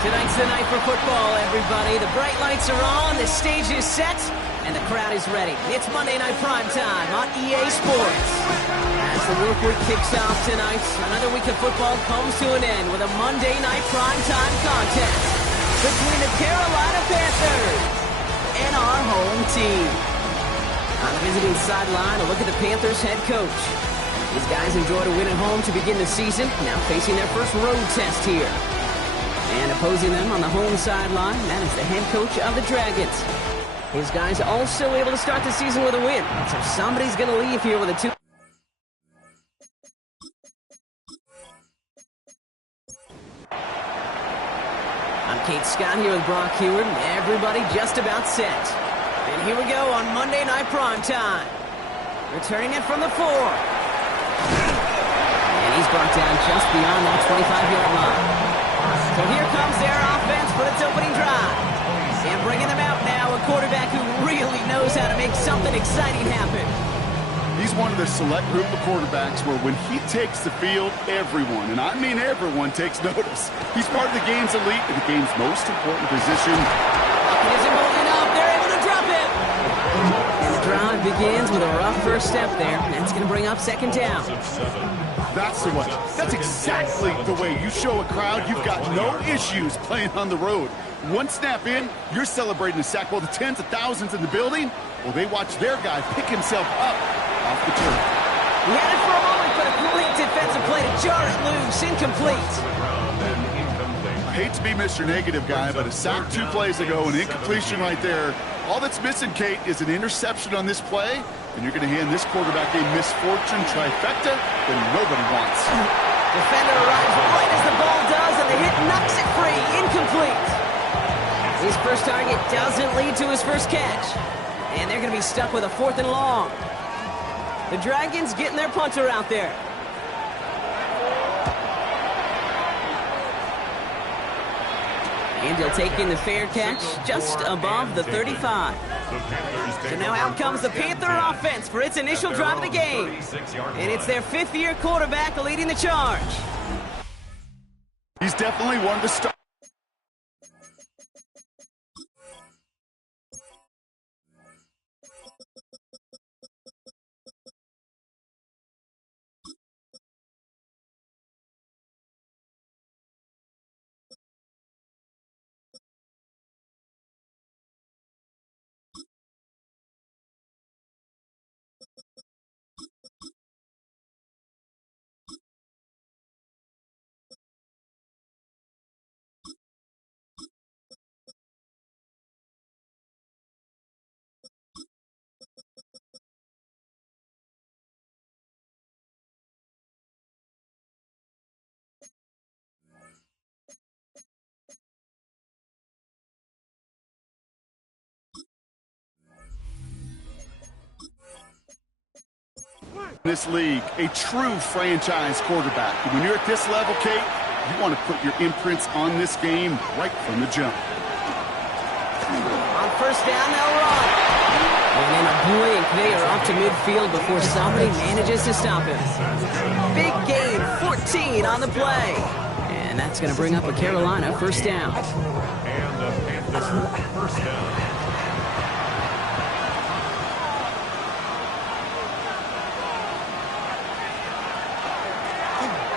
Tonight's the night for football, everybody. The bright lights are on, the stage is set, and the crowd is ready. It's Monday Night Primetime on EA Sports. As the work week kicks off tonight, another week of football comes to an end with a Monday Night Primetime contest between the Carolina Panthers and our home team. On the visiting sideline, a look at the Panthers head coach. These guys enjoyed a win at home to begin the season, now facing their first road test here. And opposing them on the home sideline, that is the head coach of the Dragons. His guys also able to start the season with a win, so somebody's going to leave here with a 2. I'm Kate Scott here with Brock Heward, and everybody just about set. And here we go on Monday Night Primetime. Returning it from the 4. And he's brought down just beyond that 25-yard line. So here comes their offense for its opening drive. And bringing them out now, a quarterback who really knows how to make something exciting happen. He's one of the select group of quarterbacks where when he takes the field, everyone, and I mean everyone, takes notice. He's part of the game's elite and the game's most important position. It isn't holding up. They're able to drop it. And the drive begins with a rough first step there. That's going to bring up second down. That's the way. That's exactly the way you show a crowd you've got no issues playing on the road. One snap in, you're celebrating a sack while the tens of thousands in the building, well, they watch their guy pick himself up off the turf. He had it for a moment, but a great defensive play to jar it loose. Incomplete. I hate to be Mr. Negative guy, but a sack 2 plays ago, an incompletion right there. All that's missing, Kate, is an interception on this play, and you're going to hand this quarterback a misfortune trifecta that nobody wants. Defender arrives right as the ball does, and the hit knocks it free. Incomplete. His first target doesn't lead to his first catch, and they're going to be stuck with a 4th and long. The Dragons getting their punter out there. And he'll take in the fair catch just above the 35. So now out comes the Panther offense for its initial drive of the game. And it's their 5th-year quarterback leading the charge. He's definitely one of the stars. This league, a true franchise quarterback. When you're at this level, Kate, you want to put your imprints on this game right from the jump. On first down, they'll run. And in a blink, they are off to midfield before somebody manages to stop him. Big gain, 14 on the play. And that's going to bring up a Carolina first down. And the Panthers first down.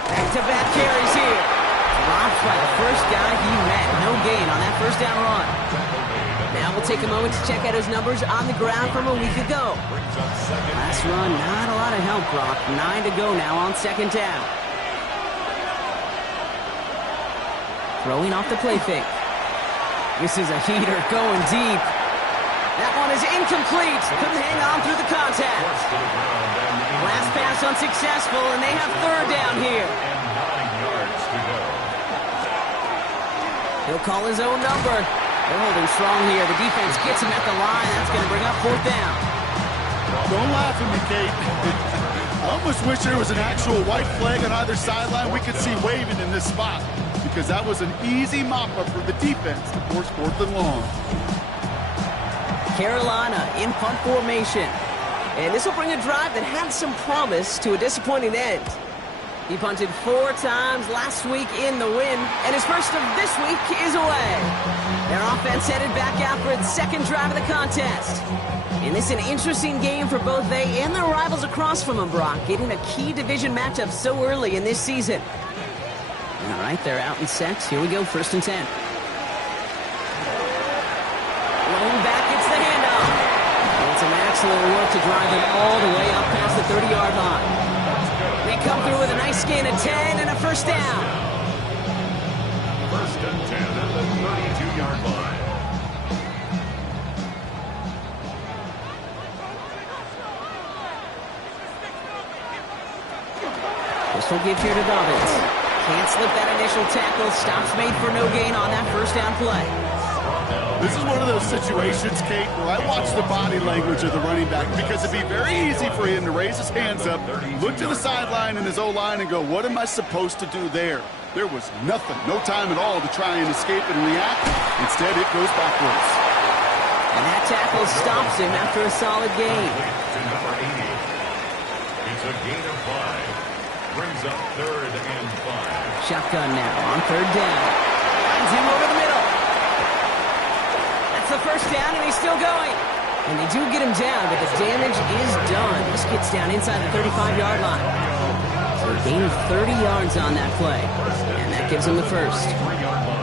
Back-to-back carries here. Dropped by the first guy he met. No gain on that first down run. Now we'll take a moment to check out his numbers on the ground from a week ago. Last run, not a lot of help, Brock. 9 to go now on second down. Throwing off the play fake. This is a heater going deep. That one is incomplete. Couldn't hang on through the contact. Last pass unsuccessful, and they have third down here. He'll call his own number. They're holding strong here. The defense gets him at the line. That's going to bring up fourth down. Don't laugh at me, Kate. I almost wish there was an actual white flag on either sideline we could see waving in this spot, because that was an easy mop-up for the defense to force 4th and long. Carolina in punt formation. And this will bring a drive that had some promise to a disappointing end. He punted 4 times last week in the win, and his first of this week is away. Their offense headed back out for its second drive of the contest. And this is an interesting game for both they and their rivals across from them, Brock, getting a key division matchup so early in this season. All right, they're out and set. Here we go, 1st and 10. Rolling back, it's the handoff. And some excellent work to drive them all the way up past the 30-yard line. They come through with a nice gain of 10 and a first down. 1st and 10 at the 32-yard line. Pistol give here to Dobbins. Can't slip that initial tackle. Stops made for no gain on that first down play. This is one of those situations, Kate, where I watch the body language of the running back because it'd be very easy for him to raise his hands up, look to the sideline in his O-line and go, what am I supposed to do there? There was nothing, no time at all to try and escape and react. Instead, it goes backwards. And that tackle stops him after a solid gain. To number 80. It's a gain of 5. Brings up 3rd and 5. Shotgun now on 3rd down. Finds him over the middle. That's the first down, and he's still going. And they do get him down, but the damage is done. This gets down inside the 35-yard line. So a gain of 30 yards on that play. And that gives him the first. 3-yard line.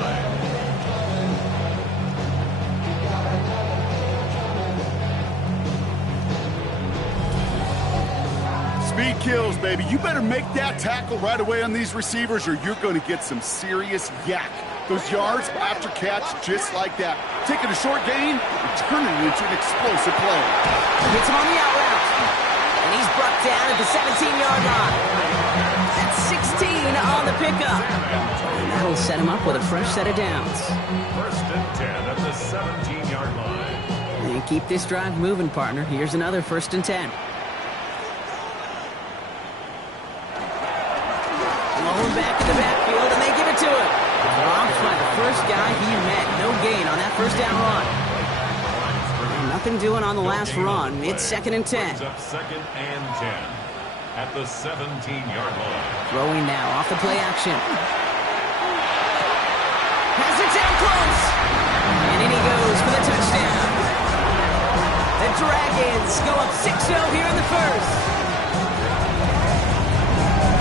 Speed kills, baby. You better make that tackle right away on these receivers or you're going to get some serious yak. Those yards after catch just like that. Taking a short gain and turning it into an explosive play. Gets him on the out route. And he's brought down at the 17-yard line. That's 16 on the pickup. And that'll set him up with a fresh set of downs. 1st and 10 at the 17-yard line. And keep this drive moving, partner. Here's another 1st and 10. Rolling back in the backfield, and they give it to him. Dropped by the first guy he met. No gain on that first down run. And nothing doing on the last run. It's 2nd and 10. Brings up 2nd and 10 at the 17-yard line. Throwing now off the play action. Has it down close. And in he goes for the touchdown. The Dragons go up 6-0 here in the first.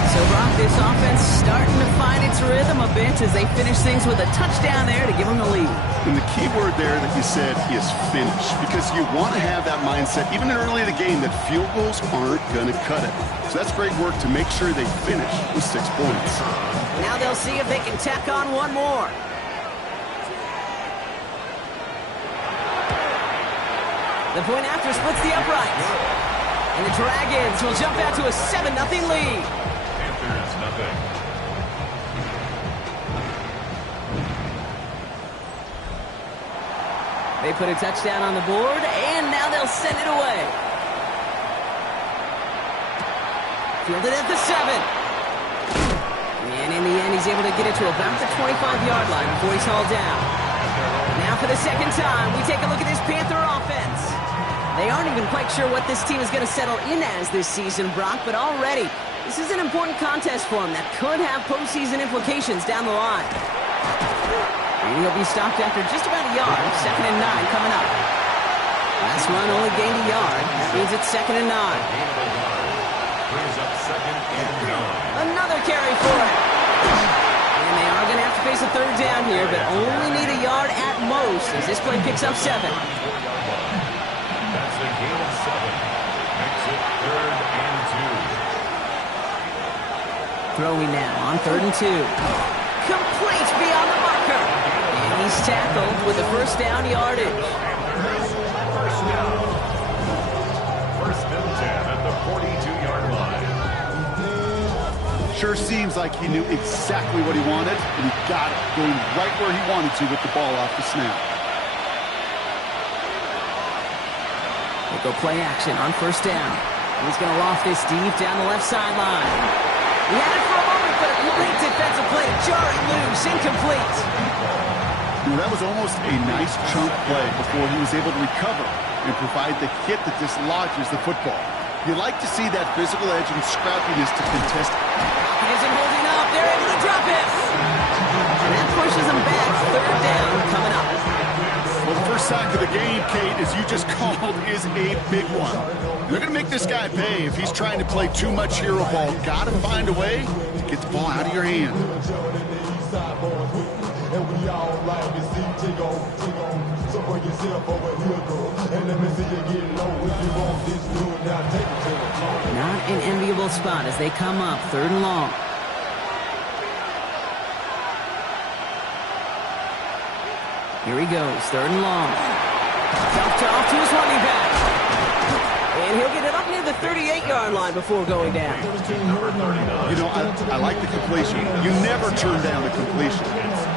So, Brock, this offense starting to find its rhythm a bit as they finish things with a touchdown there to give them the lead. And the key word there that you said is finish, because you want to have that mindset, even early in the game, that field goals aren't going to cut it. So that's great work to make sure they finish with 6 points. Now they'll see if they can tack on one more. The point after splits the uprights. And the Dragons will jump out to a 7-0 lead. Panthers nothing. They put a touchdown on the board, and now they'll send it away. Fielded at the 7. And in the end, he's able to get it to about the 25-yard line before he's hauled down. Now for the second time, we take a look at this Panther offense. They aren't even quite sure what this team is going to settle in as this season, Brock, but already, this is an important contest for them that could have postseason implications down the line. And he'll be stopped after just about a yard. 2nd and 9 coming up. Last run only gained a yard. That means it's 2nd and 9. Brings up 2nd and 9. Another carry for it. And they are going to have to face a 3rd down here, but only need a yard at most as this play picks up 7. That's a gain of 7. Makes it 3rd and 2. Throwing now on 3rd and 2. Complete beyond the marker. And he's tackled with the first down yardage. First down. 1st and 10 at the 42-yard line. Sure seems like he knew exactly what he wanted, and he got it, going right where he wanted to with the ball off the snap. They go play action on 1st down. He's going to loft this deep down the left sideline. He had it for a moment, but a great defensive play. Jarring loose, incomplete. That was almost a nice chunk play before he was able to recover and provide the hit that dislodges the football. You like to see that physical edge and scrappiness to contest. He isn't holding up. They're able to drop it. And that pushes them back. Third down coming up. Well, the first sack of the game, Kate, as you just called, is a big one. They're going to make this guy pay if he's trying to play too much hero ball. Got to find a way to get the ball out of your hand. Not an enviable spot as they come up. Third and long. Here he goes. Third and long. Dumped off to his running back. And he'll get it up near the 38-yard line before going down. You know, I like the completion. You never turn down the completion.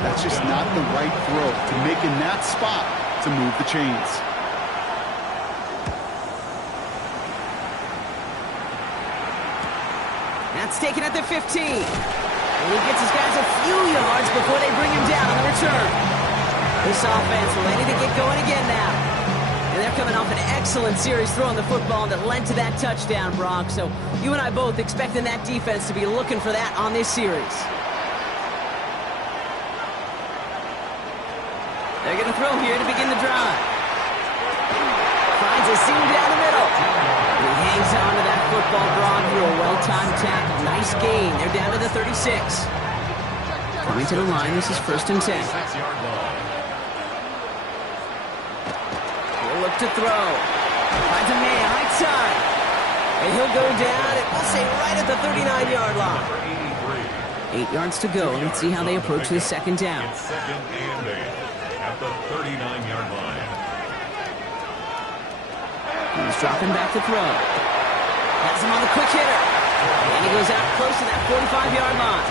That's just not the right throw to make in that spot to move the chains. That's taken at the 15. And he gets his guys a few yards before they bring him down on the return. This offense ready to get going again now. And they're coming off an excellent series throwing the football that led to that touchdown, Brock. So you and I both expecting that defense to be looking for that on this series. They're going to throw here to begin the drive. Finds a seam down the middle. And he hangs on to that football, Brock, through a well-timed tackle. Nice gain. They're down to the 36. Coming to the line, this is 1st and 10. He'll look to throw. Finds a man right side. And he'll go down, and we'll say right at the 39-yard line. 8 yards to go. Let's see how they approach this second down. It's 2nd and 8 at the 39-yard line. He's dropping back to throw. Has him on the quick hitter. And he goes out close to that 45-yard line.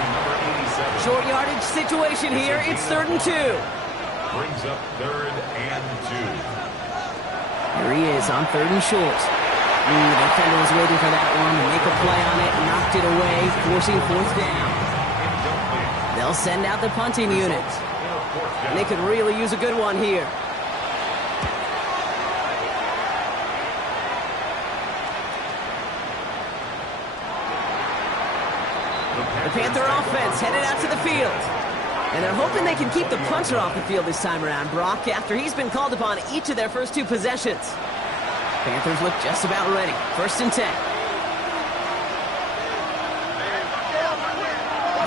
Short yardage situation here. It's 3rd and 2. Brings up 3rd and 2. Here he is on 3rd and short. The defender was waiting for that one to make a play on it. Knocked it away, forcing 4th down. They'll send out the punting unit. And they could really use a good one here. The Panther offense headed out to the field. And they're hoping they can keep the punter off the field this time around, Brock, after he's been called upon each of their first 2 possessions. Panthers look just about ready. 1st and 10.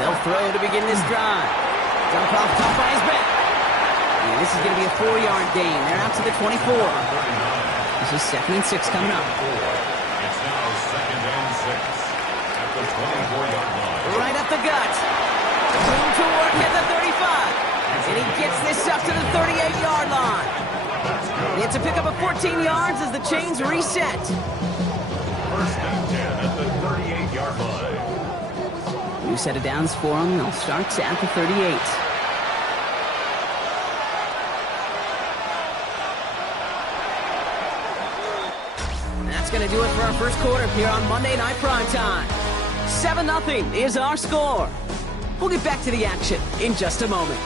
They'll throw to begin this drive. Dump off top by his back. And this is going to be a 4-yard gain. They're out to the 24. This is 2nd and 6 coming up. It's now 2nd and 6 at the 24-yard line. Right up the gut. Room to work at the 35. And he gets this up to the 38-yard line. It's a pickup of 14 yards as the chains reset. 1st and 10 at the 38-yard line. New set of downs for them. They'll start at the 38. That's going to do it for our first quarter here on Monday Night Primetime. 7-0 is our score. We'll get back to the action in just a moment.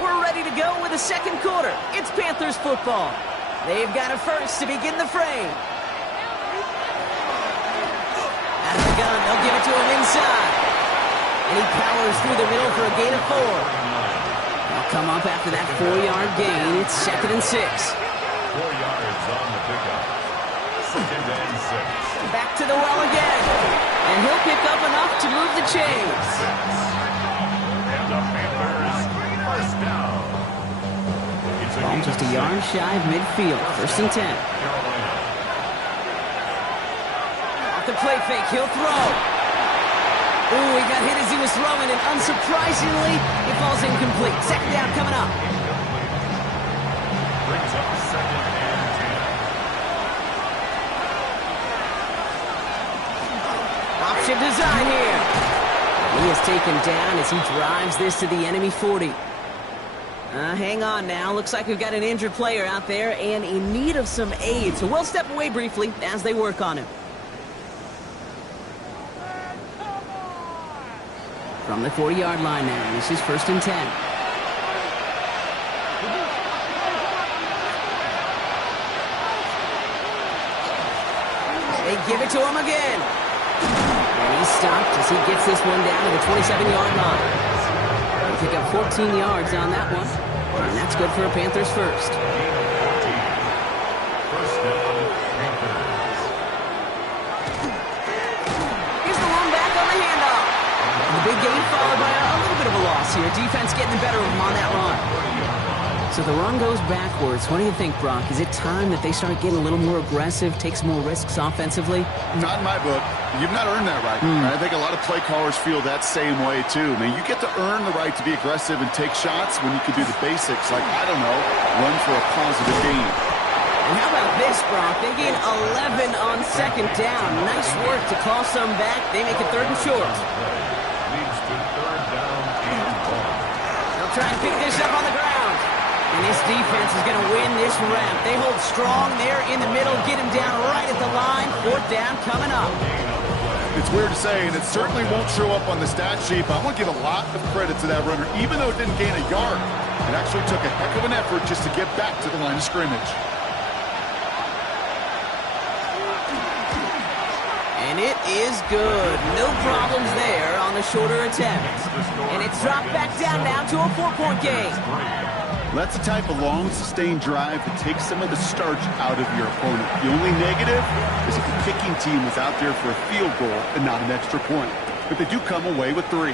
We're ready to go with the second quarter. It's Panthers football. They've got a first to begin the frame. Out of the gun, they'll give it to him inside. And he powers through the middle for a gain of 4. They'll come up after that 4-yard gain. It's 2nd and 6. 4 yards on the pickup. 2nd and 6. Back to the well again. And he'll pick up enough to move the chains. And the Panthers, first down. Ball just a yard shy of midfield. 1st and 10. Off the play fake, he'll throw. Ooh, he got hit as he was throwing, and unsurprisingly, it falls incomplete. Second down coming up. Brings up 2nd and 10. Option design here. He is taken down as he drives this to the enemy 40. Hang on now. Looks like we've got an injured player out there and in need of some aid. So we'll step away briefly as they work on him. From the 40-yard line now. This is 1st and 10. They give it to him again. And he's stopped as he gets this one down to the 27-yard line. They pick up 14 yards on that one. And that's good for a Panthers first. First down, Panthers. Here's the run back on the handoff. The big gain followed by a little bit of a loss here. Defense getting the better of him on that run. So the run goes backwards. What do you think, Brock? Is it time that they start getting a little more aggressive, take some more risks offensively? Not in my book. You've not earned that right. I think a lot of play callers feel that same way, too. I mean, you get to earn the right to be aggressive and take shots when you can do the basics, like, I don't know, run for a positive gain. And how about this, Brock? They gain 11 on 2nd down. Nice work to call some back. They make it 3rd and short. Leads to 3rd down and 1. They'll try and pick this up on the ground. And this defense is going to win this round. They hold strong there in the middle, get him down right at the line. 4th down coming up. It's weird to say, and it certainly won't show up on the stat sheet, but I want to give a lot of credit to that runner. Even though it didn't gain a yard, it actually took a heck of an effort just to get back to the line of scrimmage. And it is good. No problems there on the shorter attempt. And it's dropped back down now to a 4-point game. That's the type of long, sustained drive that takes some of the starch out of your opponent. The only negative is if the kicking team was out there for a field goal and not an extra point. But they do come away with 3.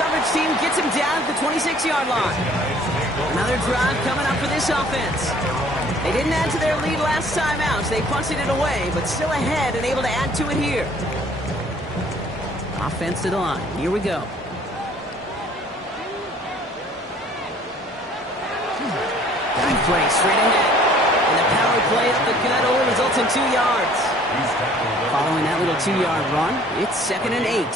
Coverage team gets him down at the 26-yard line. Another drive coming up for this offense. They didn't add to their lead last time out, so they punted it away, but still ahead and able to add to it here. Offense to the line. Here we go. Play straight ahead. And the power play up the gut only results in 2 yards. Following that little 2-yard run, it's 2nd and 8.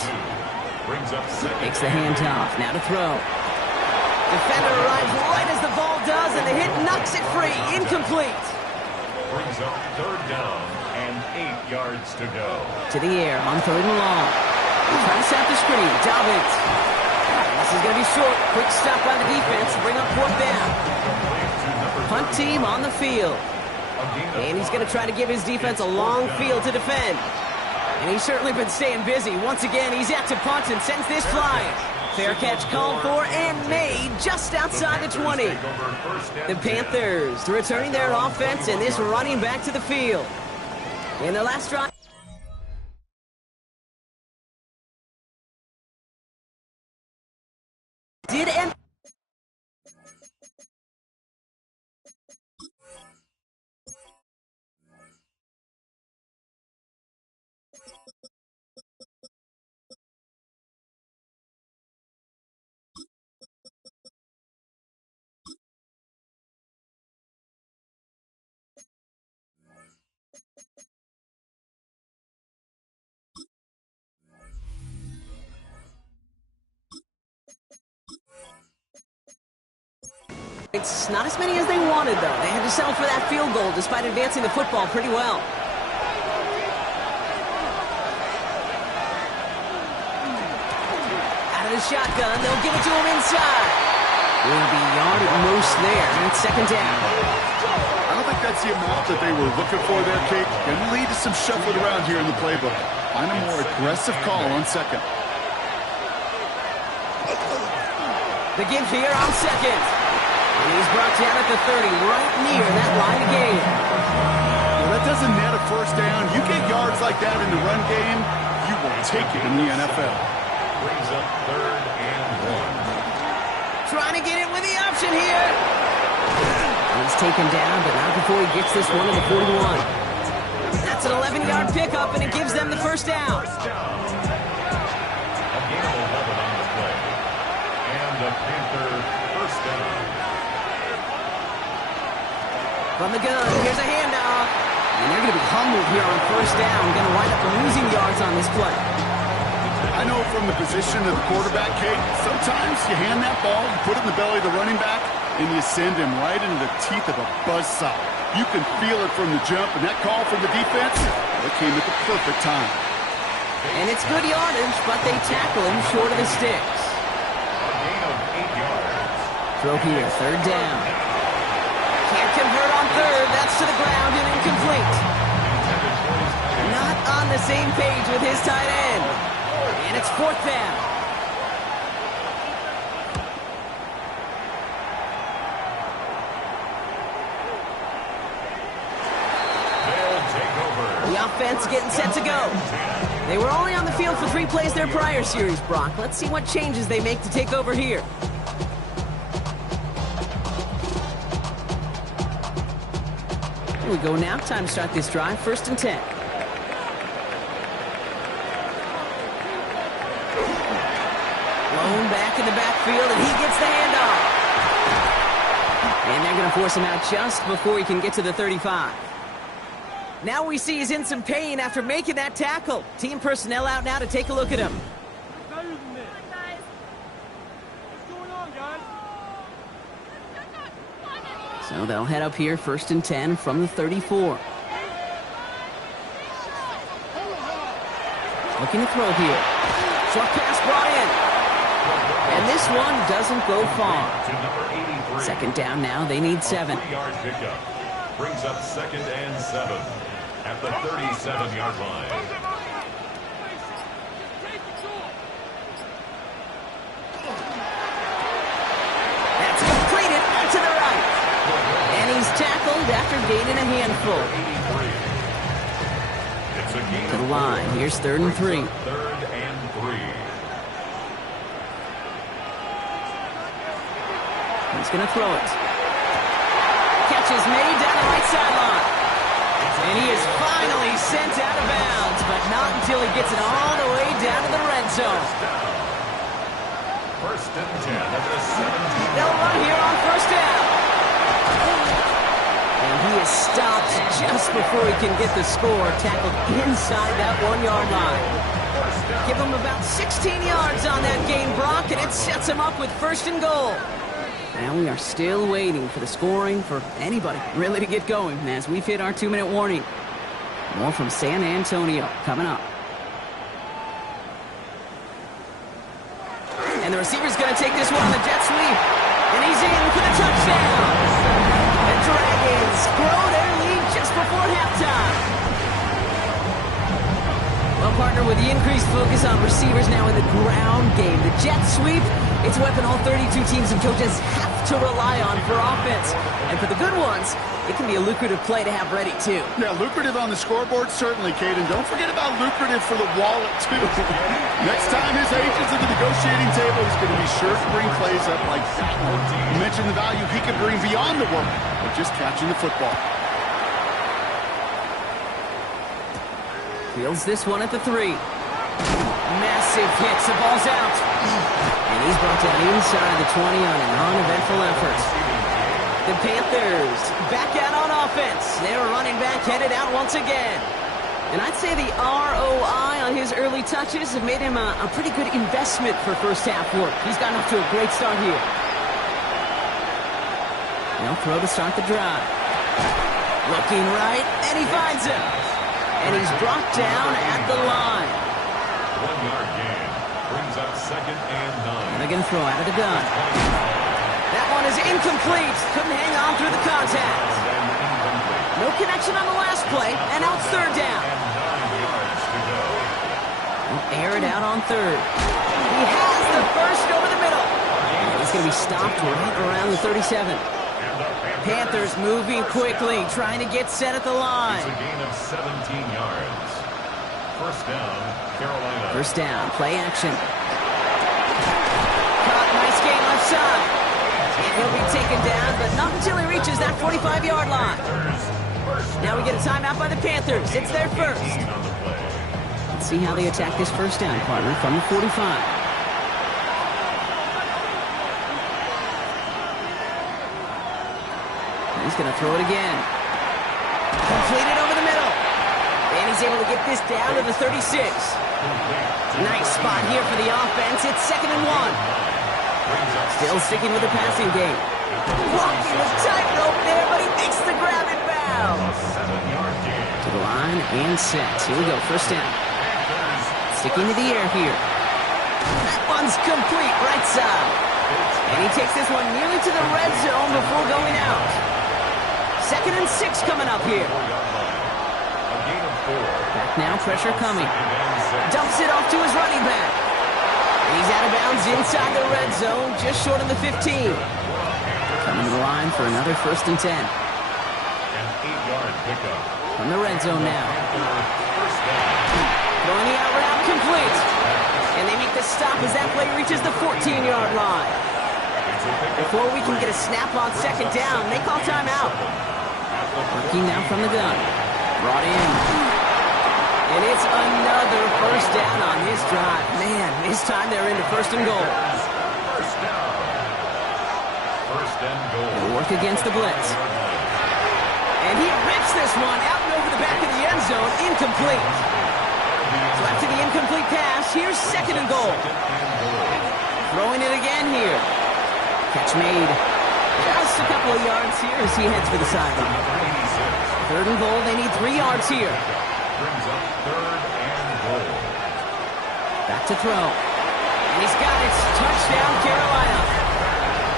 Takes the handoff. Now to throw. Defender arrives right as the ball does, and the hit knocks it free. Incomplete. Brings up 3rd down and 8 yards to go. To the air on 3rd and long. They try to set the screen. Dobbins. This is going to be short. Quick stop by the defense to bring up 4th down. Punt team on the field. And he's going to try to give his defense a long field to defend. And he's certainly been staying busy. Once again, he's out to punt and sends this flying. Fair catch called for and made just outside the 20. The Panthers returning their offense and this running back to the field. In the last drive. Did end. It's not as many as they wanted, though. They had to settle for that field goal despite advancing the football pretty well. Out of the shotgun, they'll give it to him inside. Will be yard at most there, and it's 2nd down. I don't think that's the amount that they were looking for there, Kate. Can lead to some shuffling around here in the playbook. Find a more aggressive call on 2nd. The give here on 2nd. And he's brought down at the 30, right near that line of game. Well, that doesn't net a 1st down. You get yards like that in the run game, you will take it in the NFL. Brings up 3rd and 1. Trying to get it with the option here. He's taken down, but not before he gets this one to the 41. That's an 11-yard pickup, and it gives them the 1st down. A gain of 11 on the play. And the Panther 1st down. From the gun, here's a handoff. And they're going to be humbled here on 1st down. Going to wind up losing yards on this play. I I know from the position of the quarterback, Kate, sometimes you hand that ball, you put it in the belly of the running back, and you send him right into the teeth of a buzzsaw. You can feel it from the jump, and that call from the defense, it came at the perfect time. And it's good yardage, but they tackle him short of the sticks. A gain of 8 yards. Throw here, third down. Can't convert on third. That's to the ground and incomplete. Not on the same page with his tight end. And it's fourth down. They'll take over. The offense getting set to go. They were only on the field for 3 plays their prior series, Brock. Let's see what changes they make to take over here. Here we go now. Time to start this drive. 1st and 10. Blown back in the backfield, and he gets the handoff. And they're going to force him out just before he can get to the 35. Now we see he's in some pain after making that tackle. Team personnel out now to take a look at him. So they'll head up here, 1st and 10 from the 34. Looking to throw here. Short pass brought in. And this one doesn't go far. 2nd down now. They need 7. 3-yard pickup. Brings up 2nd and 7 at the 37-yard line. That's completed out to the right. And he's tackled after gaining a handful. It's a gain To the line. Here's 3rd and 3. 3rd and 3. He's going to throw it. Catch is made down the right sideline. And he is finally sent out of bounds, but not until he gets it all the way down to the red zone. 1st and 10 at the 17. They'll run here on 1st down. And he is stopped just before he can get the score, tackled inside that 1-yard line. Give him about 16 yards on that gain, Brock, and it sets him up with 1st and goal. And we are still waiting for the scoring for anybody really to get going as we've hit our 2-minute warning. More from San Antonio coming up. And the receiver's going to take this one on the jet sweep. And he's in for the touchdown. The Dragons grow their lead just before halftime. Well, partner, with the increased focus on receivers now in the ground game, the jet sweep, it's a weapon all 32 teams and coaches have to rely on for offense. And for the good ones, it can be a lucrative play to have ready, too. Yeah, lucrative on the scoreboard, certainly, Kate. And don't forget about lucrative for the wallet, too. Next time his agent's at the negotiating table, he's going to be sure to bring plays up like that one. You mentioned the value he could bring beyond the work of just catching the football. Fields this one at the 3. Massive hits. The ball's out. And he's brought down inside the 20 on an uneventful effort. The Panthers back out on offense. Their running back headed out once again. And I'd say the ROI on his early touches have made him a pretty good investment for first half work. He's gotten off to a great start here. They'll throw to start the drive. Looking right, and he finds him. And he's brought down at the line. 1-yard gain. Brings up 2nd and 9. And they're going to throw out of the gun. That one is incomplete. Couldn't hang on through the contact. No connection on the last play, and now it's 3rd down. And 9 yards to go. We'll air it out on 3rd. He has the first over the middle. And he's going to be stopped right around the 37. Panthers moving quickly, trying to get set at the line. It's a gain of 17 yards. 1st down, Carolina. 1st down, play action. Caught, nice gain left side. And he'll be taken down, but not until he reaches that 45-yard line. Now we get a timeout by the Panthers. It's their first. Let's see how they attack this 1st down, partner, from the 45. He's going to throw it again. Completed over the middle. And he's able to get this down to the 36. Nice spot here for the offense. It's 2nd and 1. Still sticking with the passing game. Walking the tightrope there, but he makes the grab and bounds. To the line and set. Here we go, 1st down. Sticking to the air here. That one's complete, right side. And he takes this one nearly to the red zone before going out. 2nd and 6 coming up here. Back now, pressure coming. Dumps it off to his running back. And he's out of bounds inside the red zone, just short of the 15. Coming to the line for another 1st and 10. An 8-yard pickup. From the red zone now. Throwing the out route complete. And they make the stop as that play reaches the 14-yard line. Before we can get a snap on 2nd down, they call timeout. Working now from the gun. Brought in. And it's another 1st down on this drive. Man, this time they're into 1st and goal. They'll work against the blitz. And he rips this one out and over the back of the end zone. Incomplete. So after the incomplete pass, here's 2nd and goal. Throwing it again here. Catch made. Just a couple of yards here as he heads for the sideline. 3rd and goal. They need 3 yards here. Brings up 3rd and goal. Back to throw. And he's got it. Touchdown, Carolina.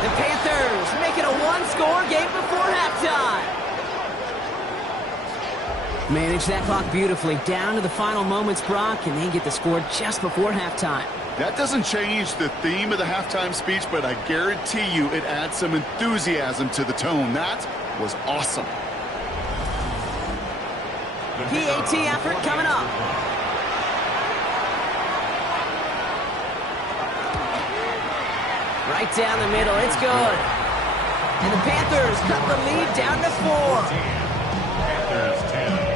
The Panthers make it a 1-score game before halftime. Manage that clock beautifully. Down to the final moments, Brock, and they get the score just before halftime. That doesn't change the theme of the halftime speech, but I guarantee you it adds some enthusiasm to the tone. That was awesome. PAT effort coming up. Right down the middle. It's good. And the Panthers cut the lead down to 4. Panthers 10.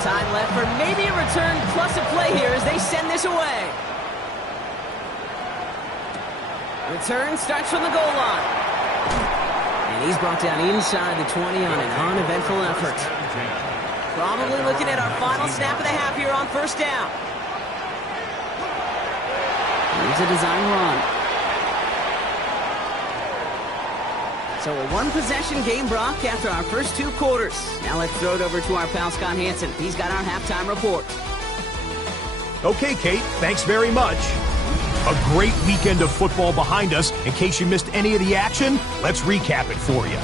Time left for maybe a return plus a play here as they send this away. Return starts from the goal line. And he's brought down inside the 20 on an uneventful effort. Probably looking at our final snap of the half here on 1st down. Here's a design run. So a 1-possession game, Brock, after our first 2 quarters. Now let's throw it over to our pal Scott Hansen. He's got our halftime report. Okay, Kate, thanks very much. A great weekend of football behind us. In case you missed any of the action, let's recap it for you.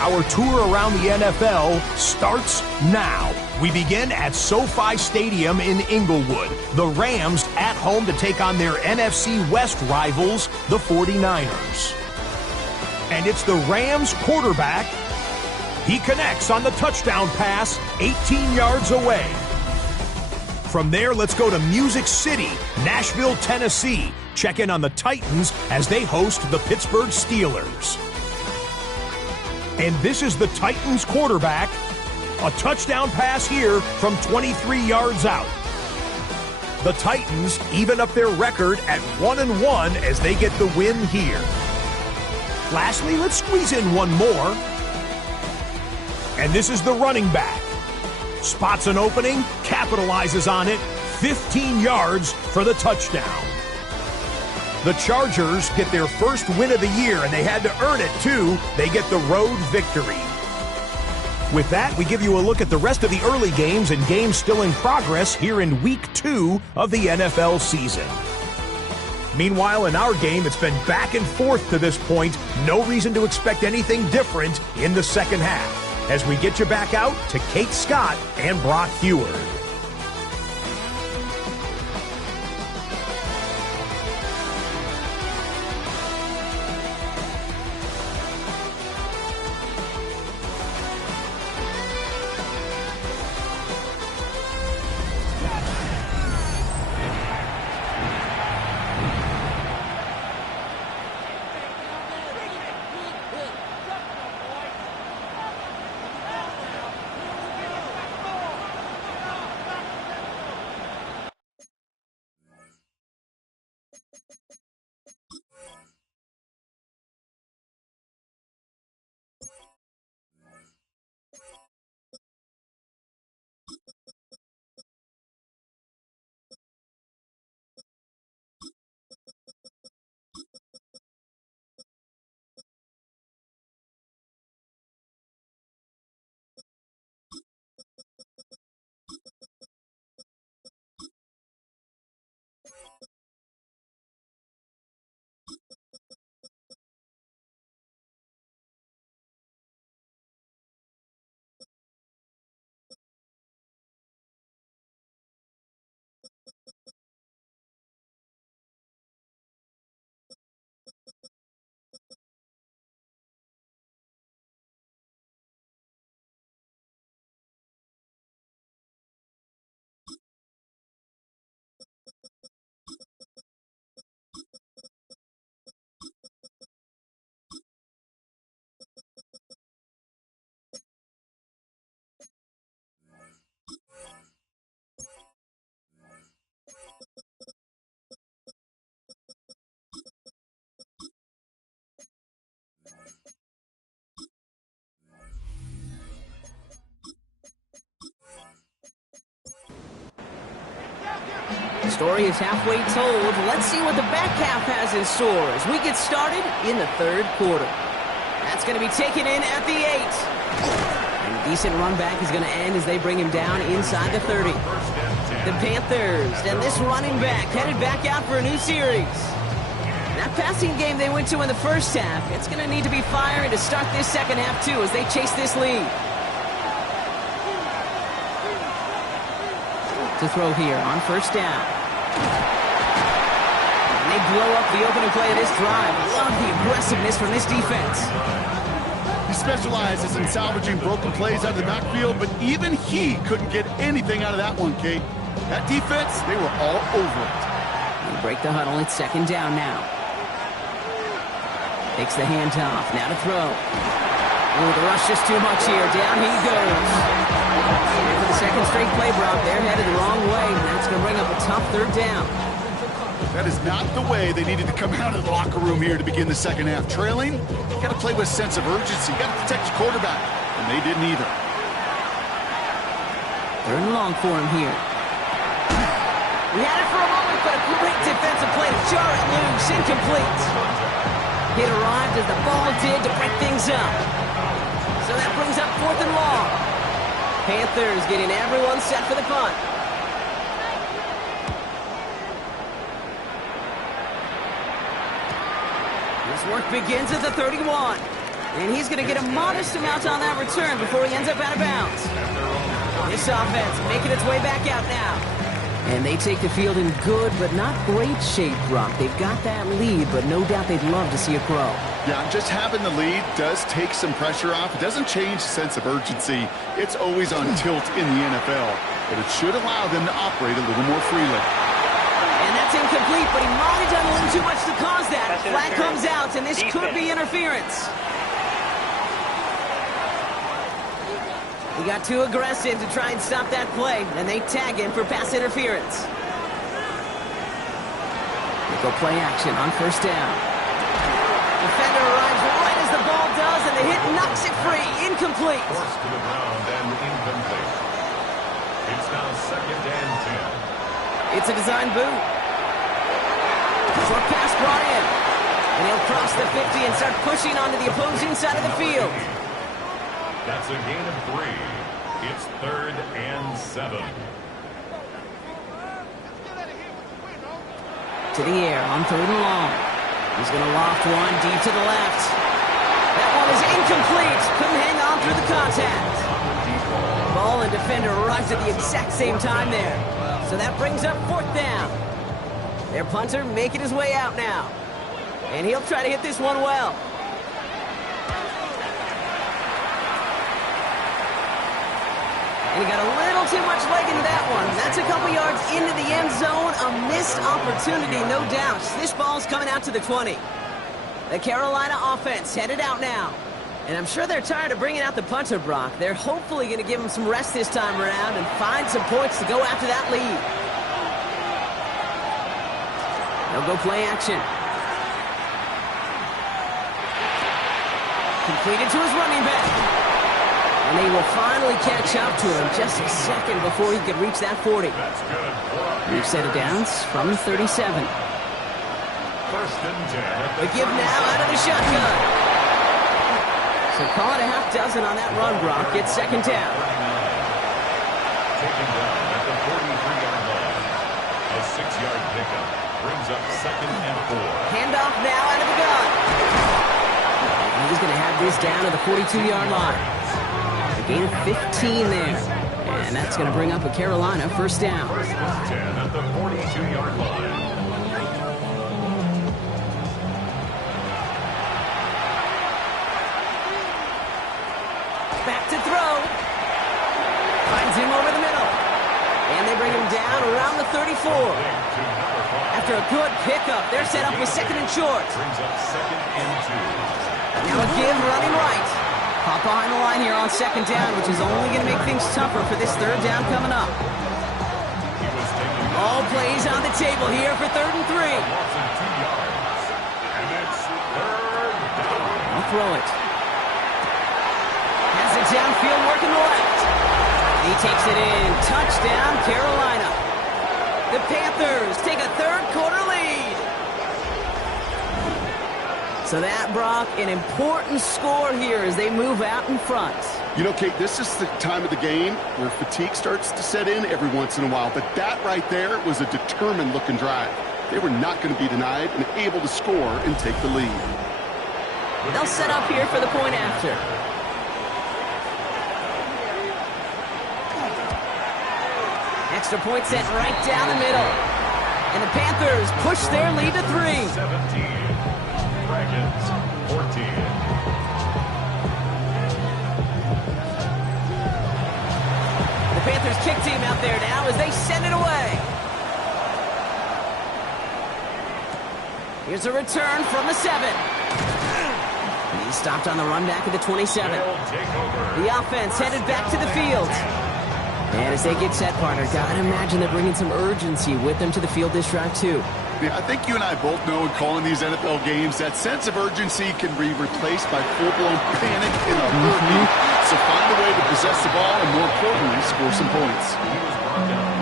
Our tour around the NFL starts now. We begin at SoFi Stadium in Inglewood. The Rams at home to take on their NFC West rivals, the 49ers. And it's the Rams quarterback. He connects on the touchdown pass 18 yards away. From there, let's go to Music City, Nashville, Tennessee. Check in on the Titans as they host the Pittsburgh Steelers. And this is the Titans quarterback. A touchdown pass here from 23 yards out. The Titans even up their record at 1-1 as they get the win here. Lastly, let's squeeze in one more. And this is the running back. Spots an opening, capitalizes on it, 15 yards for the touchdown. The Chargers get their first win of the year, and they had to earn it, too. They get the road victory. With that, we give you a look at the rest of the early games and games still in progress here in Week 2 of the NFL season. Meanwhile, in our game, it's been back and forth to this point. No reason to expect anything different in the second half. As we get you back out to Kate Scott and Brock Heward. The story is halfway told. Let's see what the back half has in store as we get started in the third quarter. That's going to be taken in at the 8. And a decent run back is going to end as they bring him down inside the 30. The Panthers and this running back headed back out for a new series. That passing game they went to in the first half, it's going to need to be firing to start this second half too as they chase this lead. To throw here on first down. And they blow up the opening play of this drive. Love the aggressiveness from this defense. He specializes in salvaging broken plays out of the backfield, but even he couldn't get anything out of that one, Kate. That defense, they were all over it. They break the huddle. It's second down now. Takes the handoff. Now to throw. Ooh, the rush just too much here. Down he goes. And for the second straight play, Brock, they're headed the wrong way, and that's going to bring up a tough third down. That is not the way they needed to come out of the locker room here to begin the second half. Trailing, you got to play with a sense of urgency. You got to protect your quarterback, and they didn't either. Third and long for him here. We had it for a moment, but a great defensive play to jar it loose. Incomplete. Hit arrived as the ball did to break things up. So that brings up fourth and long. Panthers getting everyone set for the punt. This work begins at the 31. And he's going to get a modest amount on that return before he ends up out of bounds. This offense making its way back out now. And they take the field in good but not great shape, Brock. They've got that lead, but no doubt they'd love to see it grow. Yeah, just having the lead does take some pressure off. It doesn't change the sense of urgency. It's always on tilt in the NFL, but it should allow them to operate a little more freely. And that's incomplete, but he might have done a little too much to cause that. Flag comes out, and this could be interference. He got too aggressive to try and stop that play, and they tag him for pass interference. They go play action on first down. Defender arrives right as the ball does, and the hit knocks it free. Incomplete. Forced to the ground and incomplete. It's now second and 10. It's a design boot. Short pass brought in. And he'll cross the 50 and start pushing onto the opposing side of the field. That's a gain of 3. It's third and 7. To the air on third and long. He's going to loft one deep to the left. That one is incomplete. Couldn't hang on through the contact. Ball and defender arrives at the exact same time there. So that brings up fourth down. Their punter making his way out now. And he'll try to hit this one well. And he got a little too much leg into that one. That's a couple yards into the end zone. A missed opportunity, no doubt. This ball's coming out to the 20. The Carolina offense headed out now. And I'm sure they're tired of bringing out the punter, Brock. They're hopefully going to give him some rest this time around and find some points to go after that lead. They'll go play action. Completed to his running back. And they will finally catch up to him just a second before he could reach that 40. New set of downs from the 37. First and 10. The give now out of the shotgun. So call it a half dozen on that run, Brock. It's second down. Taken down at the 43-yard line. A 6-yard pickup brings up second and 4. Handoff now out of the gun. And he's going to have this down to the 42-yard line. Gain of 15 there. And that's going to bring up a Carolina first down. First and 10 at the 42-yard line. Back to throw. Finds him over the middle. And they bring him down around the 34. After a good pickup, they're set up with second and short. Brings up second and 2. Now a give running right. Pop behind the line here on second down, which is only going to make things tougher for this third down coming up. All plays on the table here for third and 3. And it's third down. I'll throw it. Has it downfield working the left. He takes it in. Touchdown, Carolina. The Panthers take a third-quarter lead. So that, Brock, an important score here as they move out in front. You know, Kate, this is the time of the game where fatigue starts to set in every once in a while. But that right there was a determined-looking drive. They were not going to be denied and able to score and take the lead. They'll set up here for the point after. Extra point sent right down the middle. And the Panthers push their lead to 3. 17. Dragons 14. The Panthers kick team out there now as they send it away. Here's a return from the 7. He's stopped on the run back at the 27. The offense headed back to the field. And as they get set, partner, gotta imagine they're bringing some urgency with them to the field this drive, too. Yeah, I think you and I both know in calling these NFL games that sense of urgency can be replaced by full-blown panic in a heartbeat. So find a way to possess the ball and, more importantly, score some points.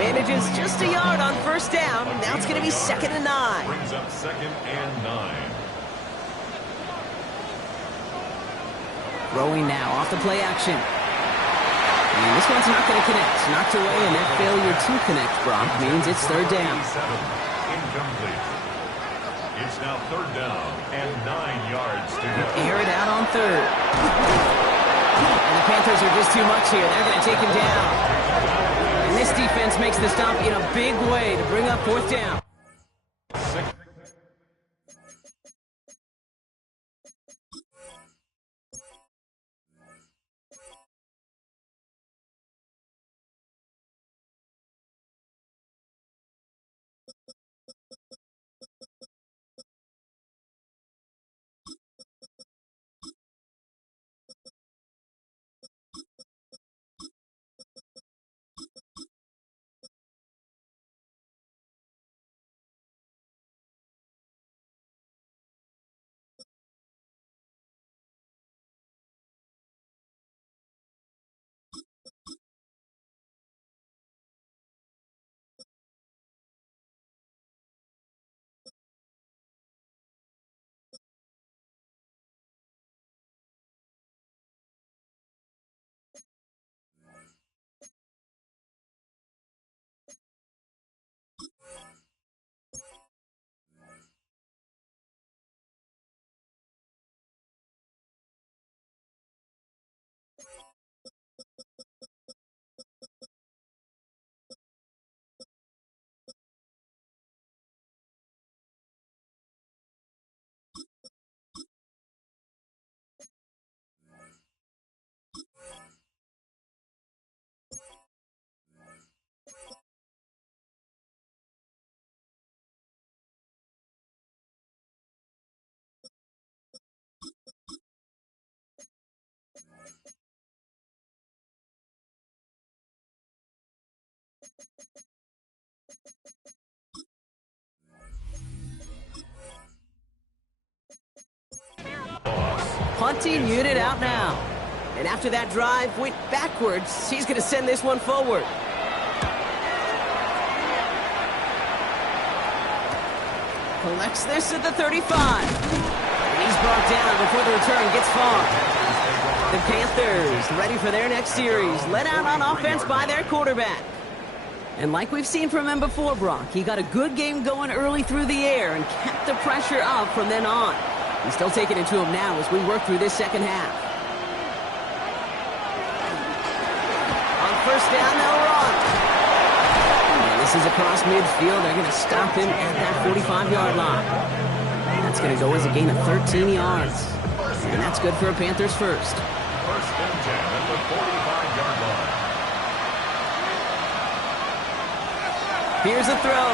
Manages just a yard on first down. Now it's going to be 2nd and 9. Brings up 2nd and 9. Throwing now off the play action. And this one's not going to connect. Knocked away, and that failure to connect, Brock, means it's 3rd down. Incomplete. It's now 3rd down and 9 yards to go. Air it out on 3rd. And the Panthers are just too much here. They're going to take him down. And this defense makes the stop in a big way to bring up 4th down. Punting unit out now. And after that drive went backwards, he's going to send this one forward. Collects this at the 35. And he's brought down before the return gets far. The Panthers ready for their next series, led out on offense by their quarterback. And like we've seen from him before, Brock, he got a good game going early through the air and kept the pressure up from then on. He's still taking it to him now as we work through this second half. On first down, they'll run. And this is across midfield. They're going to stop him at that 45-yard line. That's going to go as a gain of 13 yards. And that's good for a Panthers first. First and 10 at the 45-yard line. Here's a throw.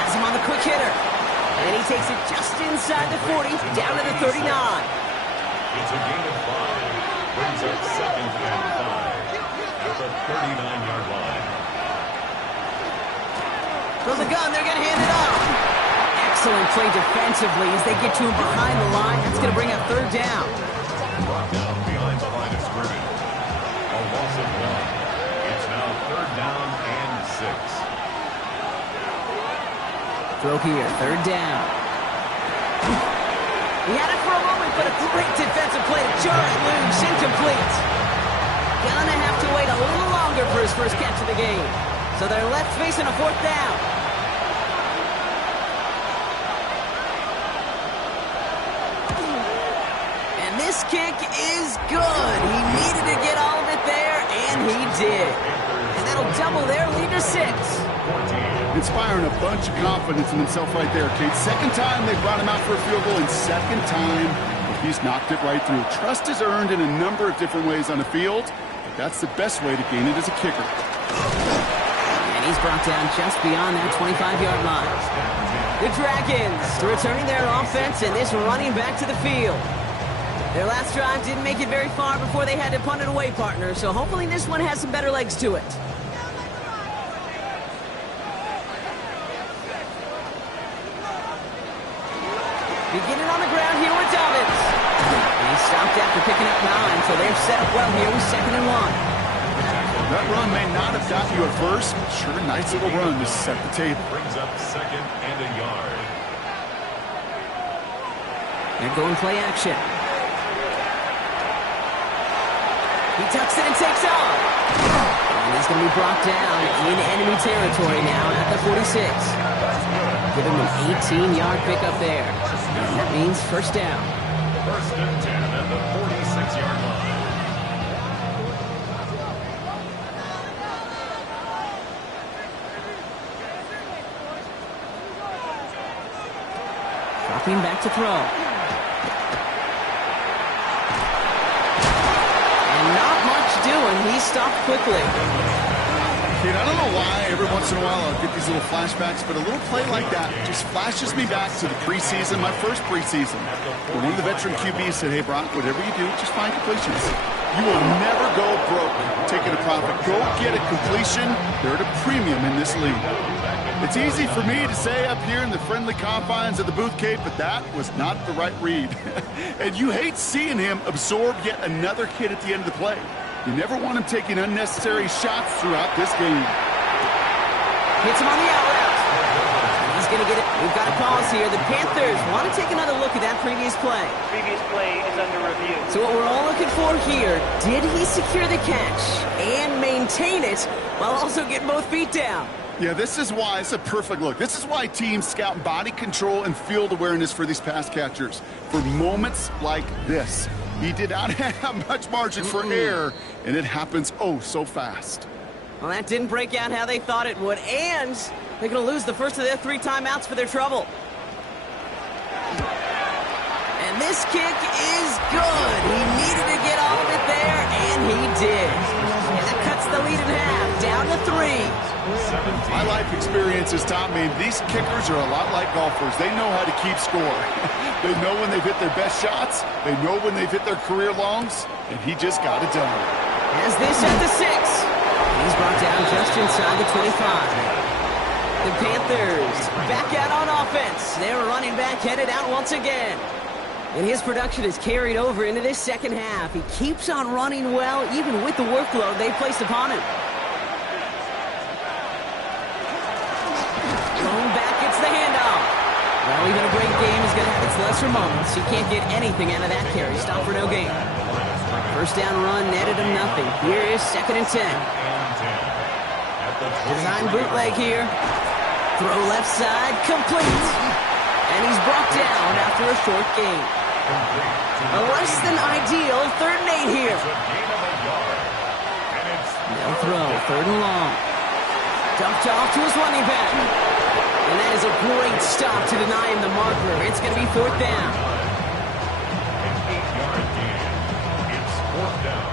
Has him on the quick hitter. And he takes it just inside the 40, down to the 39. It's a gain of 5. Brings up 2nd and 5 at the 39-yard line. From the gun, they're going to hand it off. Excellent play defensively as they get to him behind the line. That's going to bring up 3rd down. Brought down behind the line of scrimmage. A loss of 1. It's now 3rd down and 6. Throw here, third down. He had it for a moment, but a great defensive play to jar it loose. Incomplete. Gonna have to wait a little longer for his first catch of the game. So they're left facing a fourth down. And this kick is good. He needed to get all of it there, and he did. And that'll double their lead to 6. Inspiring a bunch of confidence in himself right there, Kate. Second time they brought him out for a field goal, and second time he's knocked it right through. Trust is earned in a number of different ways on the field, but that's the best way to gain it as a kicker. And he's brought down just beyond that 25-yard line. The Dragons returning their offense, and this running back to the field. Their last drive didn't make it very far before they had to punt it away, partner, so hopefully this one has some better legs to it. Beginning on the ground here with Dobbins. And he stopped after picking up 9, so they're set up well here with 2nd and 1. That run may not have got you a first, but sure, nice little run to set the table. Brings up 2nd and a yard. They're going play action. He tucks it and takes off. And he's going to be brought down in enemy territory now at the 46. Give him an 18-yard pickup there. And that means first down. 1st and 10 at the 46-yard line. Dropping back to throw. And not much doing. He stopped quickly. Kid, I don't know why every once in a while I'll get these little flashbacks, but a little play like that just flashes me back to the preseason, my first preseason. When one of the veteran QBs said, hey, Brock, whatever you do, just find completions. You will never go broke taking a profit. Go get a completion. They're at a premium in this league. It's easy for me to say up here in the friendly confines of the booth, Kate, but that was not the right read. And you hate seeing him absorb yet another hit at the end of the play. You never want him taking unnecessary shots throughout this game. Hits him on the out route. He's going to get it. We've got a pause here. The Panthers want to take another look at that previous play. Previous play is under review. So what we're all looking for here, did he secure the catch and maintain it while also getting both feet down? Yeah, this is why it's a perfect look. This is why teams scout body control and field awareness for these pass catchers. For moments like this. He did not have much margin for error, and it happens oh so fast. Well, that didn't break out how they thought it would, and they're going to lose the first of their 3 timeouts for their trouble. And this kick is good. He needed to get all of it there, and he did. And that cuts the lead in half, down to 3. My life experience has taught me these kickers are a lot like golfers. They know how to keep score. They know when they've hit their best shots. They know when they've hit their career longs, and he just got it done. As this at the 6. He's brought down just inside the 25. The Panthers back out on offense. Their running back headed out once again. And his production is carried over into this second half. He keeps on running well, even with the workload they placed upon him. Thrown back, it's the handoff. Well, even a great game is going to have its lesser moments. He can't get anything out of that carry. Stop for no gain. First down run netted him nothing. Here is 2nd and 10. Design bootleg here. Throw left side, complete. And he's brought down after a short gain. A less than ideal 3rd and 8 here. No throw, 3rd and long. Dumped off to his running back. And that is a great stop to deny him the marker. It's going to be 4th down. An 8-yard gain. It's 4th down.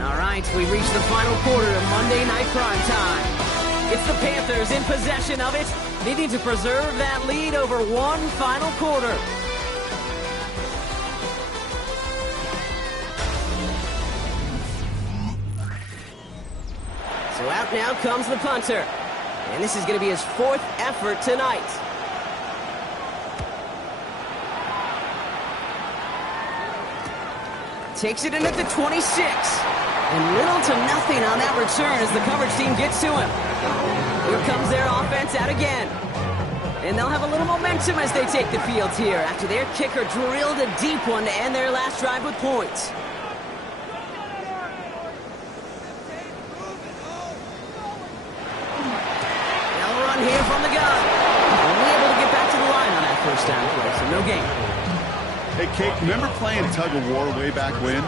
All right, we've reached the final quarter of Monday Night Prime Time. It's the Panthers in possession of it, needing to preserve that lead over one final quarter. So out now comes the punter. And this is going to be his 4th effort tonight. Takes it in at the 26. And little to nothing on that return as the coverage team gets to him. Here comes their offense out again. And they'll have a little momentum as they take the field here after their kicker drilled a deep one to end their last drive with points. They'll run here from the gun. Only able to get back to the line on that first down play, so no gain. Hey, Kate, remember playing tug-of-war way back when?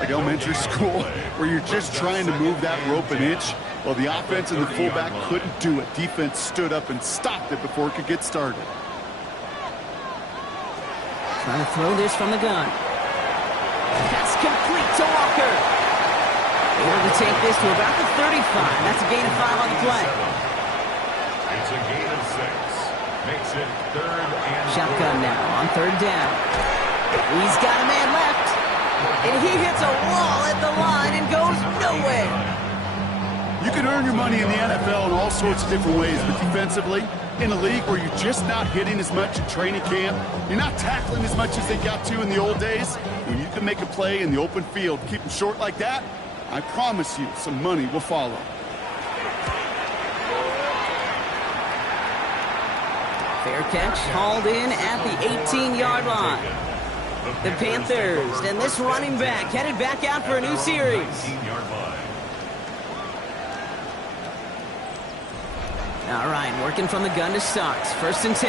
Like elementary school, where you're just trying to move that rope an inch? Well, the offense and the fullback couldn't do it. Defense stood up and stopped it before it could get started. Trying to throw this from the gun. Pass complete to Walker. Able to take this to about the 35. That's a gain of 5 on the play. It's a gain of 6. Makes it 3rd and Shotgun now on 3rd down. He's got a man left. And he hits a wall at the line and goes nowhere. You can earn your money in the NFL in all sorts of different ways, but defensively, in a league where you're just not hitting as much at training camp, you're not tackling as much as they got to in the old days, when you can make a play in the open field, keep them short like that, I promise you some money will follow. Fair catch hauled in at the 18-yard line. The Panthers and this running back headed back out for a new series. 18-yard line. All right, working from the gun to start. 1st and 10.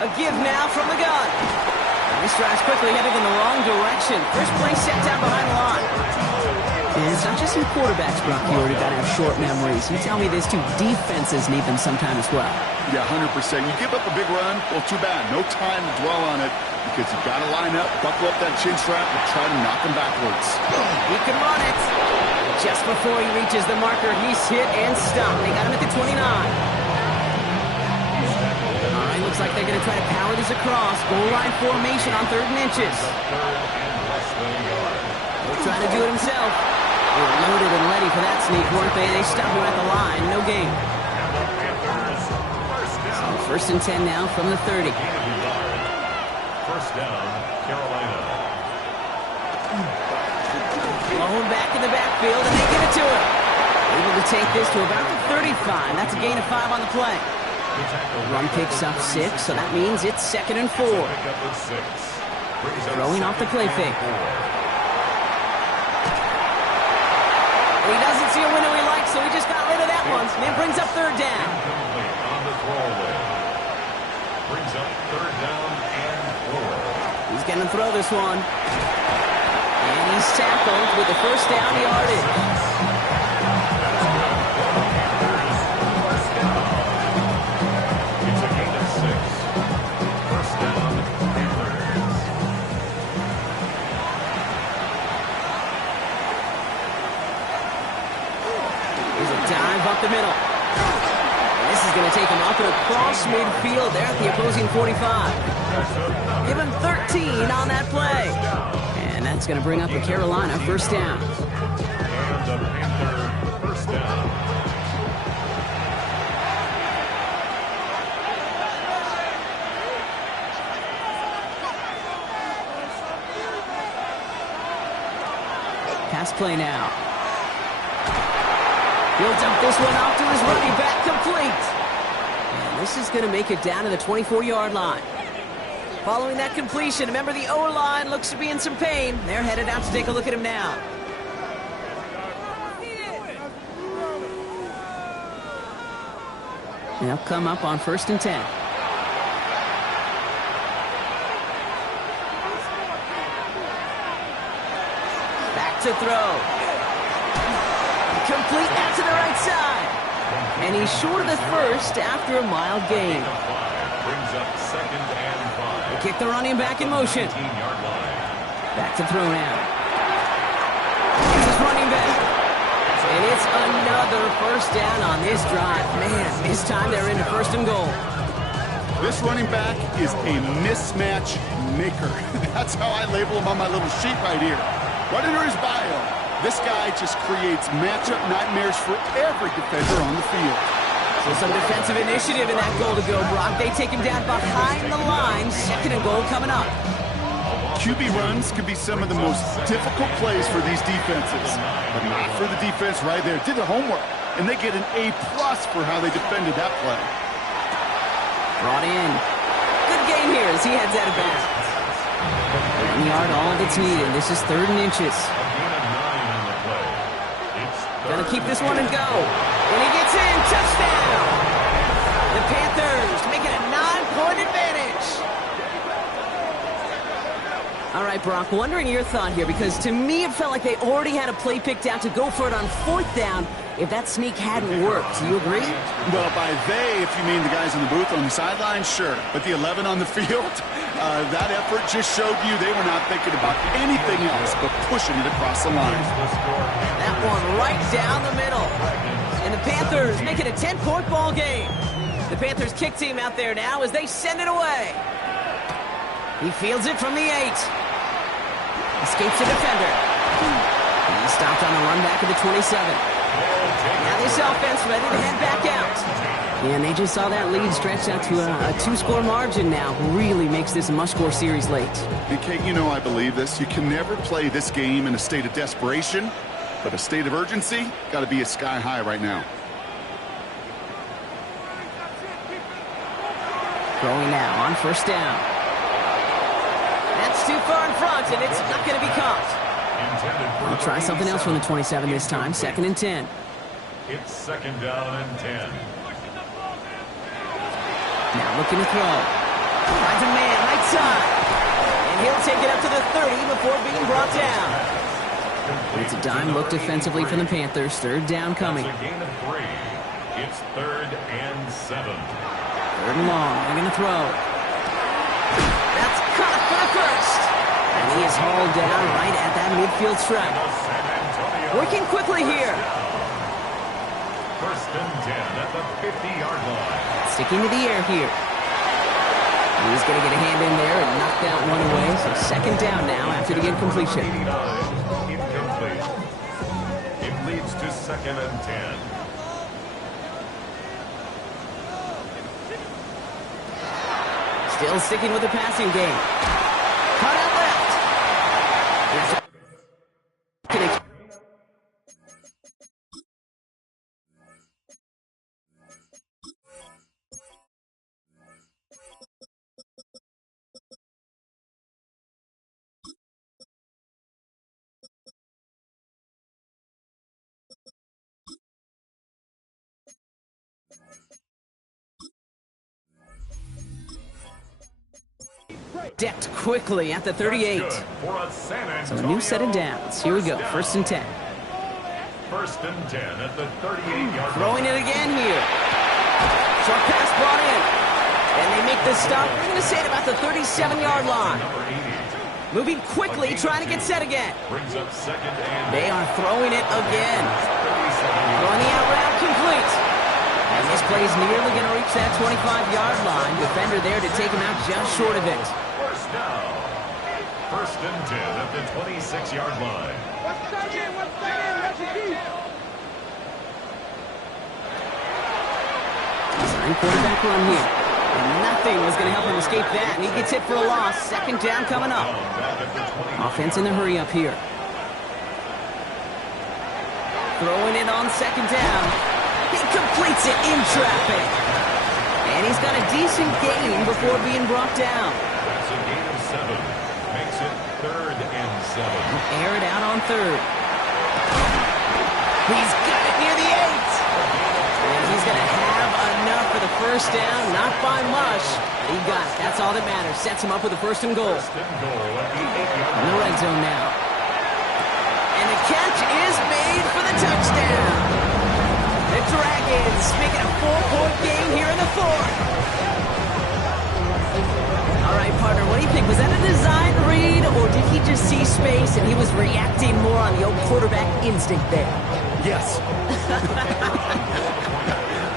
A give now from the gun. And this drive's quickly headed in the wrong direction. First play set down behind the line. And it's not just some quarterbacks, Brock, you already got to have short memories. You tell me this too, defenses need them sometime as well. Yeah, 100%. You give up a big run, well, too bad. No time to dwell on it because you got to line up, buckle up that chin strap, and try to knock them backwards. He can run it. Just before he reaches the marker, he's hit and stopped. They got him at the 29. All right, looks like they're going to try to power this across. Goal line formation on 3rd and inches. He'll try to do it himself. They were loaded and ready for that sneak, weren't they? They stopped him at the line. No gain. So 1st and 10 now from the 30. 1st down, Carolina. Blown back in the backfield, and they give it to him. Able to take this to about the 35. That's a gain of 5 on the play. Run picks up 6, so that means it's 2nd and 4. Throwing off the play fake. He doesn't see a window he likes, so he just got rid of that one. And it brings up 3rd down. On the throwaway. Brings up 3rd down and 4. He's going to throw this one. And he's tackled with the 1st down yardage. It's a gain of 6. 1st down, Panthers. There's a dive up the middle. And this is going to take him up and across midfield there at the opposing 45. Give him 13 on that play. And that's going to bring up the Carolina 1st down. And the Panther 1st down. Pass play now. He'll dump this one off to his running back, complete. And this is going to make it down to the 24-yard line. Following that completion, remember the O-line looks to be in some pain. They're headed out to take a look at him now. They'll come up on 1st and 10. Back to throw. Complete out to the right side. And he's short of the 1st after a mild gain. Brings up 2nd and 5. They kick the running back in motion. 18-yard line. Back to throw now. Here's his running back. And it's another 1st down on this drive. Man, this time they're into 1st and goal. This running back is a mismatch maker. That's how I label him on my little sheet right here. Right under his bio. This guy just creates matchup nightmares for every defender on the field. So some defensive initiative in that goal to go, Brock. They take him down behind the line. 2nd and goal coming up. QB runs could be some of the most difficult plays for these defenses. But not for the defense right there. Did their homework, and they get an A+ for how they defended that play. Brought in. Good game here as he heads out of bounds. 1 yard, all that's needed. This is 3rd and inches. Gonna keep this one and go. And he gets in. Touchdown! The Panthers make it a 9-point advantage. All right, Brock, wondering your thought here, because to me it felt like they already had a play picked out to go for it on 4th down if that sneak hadn't worked. Do you agree? Well, by they, if you mean the guys in the booth on the sideline, sure. But the 11 on the field, that effort just showed you they were not thinking about anything else but pushing it across the line. That one right down the middle. And the Panthers make it a 10-point ball game. The Panthers kick team out there now as they send it away. He fields it from the 8. Escapes the defender. And he's stopped on the run back at the 27. Now this offense ready to head back out. And they just saw that lead stretched out to a 2-score margin now. Really makes this a must-score series late. And Kate, you know I believe this. You can never play this game in a state of desperation, but a state of urgency got to be a sky high right now. Throwing now on 1st down. That's too far in front, and it's not going to be caught. We'll try something else from the 27 this time. 2nd and 10. It's 2nd down and 10. Now looking to throw. Finds a man right side. And he'll take it up to the 30 before being brought down. It's a dime look defensively from the Panthers. 3rd down coming. It's a gain of 3. It's 3rd and 7. 3rd and long. They're going to throw. That's caught for the 1st. And he is hauled down right at that midfield stripe. Working quickly here. 1st and 10 at the 50-yard line. Sticking to the air here. He's going to get a hand in there and knock that one away. So 2nd down now after the incompletion. Incomplete. It leads to 2nd and 10. Still sticking with the passing game. Cut out left. Decked quickly at the 38. So a new set of downs. Here we go. 1st and 10. 1st and 10 at the 38-yard line. Throwing it again here. Short pass brought in. And they make the stop. We're going to say it about the 37-yard line. Moving quickly, trying to get set again. Brings up 2nd and They are throwing it again. Throwing the out route complete. And this play is nearly going to reach that 25-yard line. Defender there to take him out just short of it. 1st down. 1st and 10 at the 26-yard line. Design quarterback run here. And nothing was going to help him escape that. And he gets hit for a loss. 2nd down coming up. Offense in the hurry up here. Throwing it on 2nd down. He completes it in traffic. And he's got a decent gain before being brought down. That's a gain of 7. Makes it 3rd and 7. Air it out on 3rd. He's got it near the 8. And he's going to have enough for the 1st down. Not by much. He got it. That's all that matters. Sets him up with a 1st and goal. 1st and goal at the 8-yard line. In the red zone now. And the catch is made for the touchdown. The Dragons make it a 4-point game here in the 4th. All right, partner, what do you think? Was that a design read, or did he just see space and he was reacting more on the old quarterback instinct there? Yes.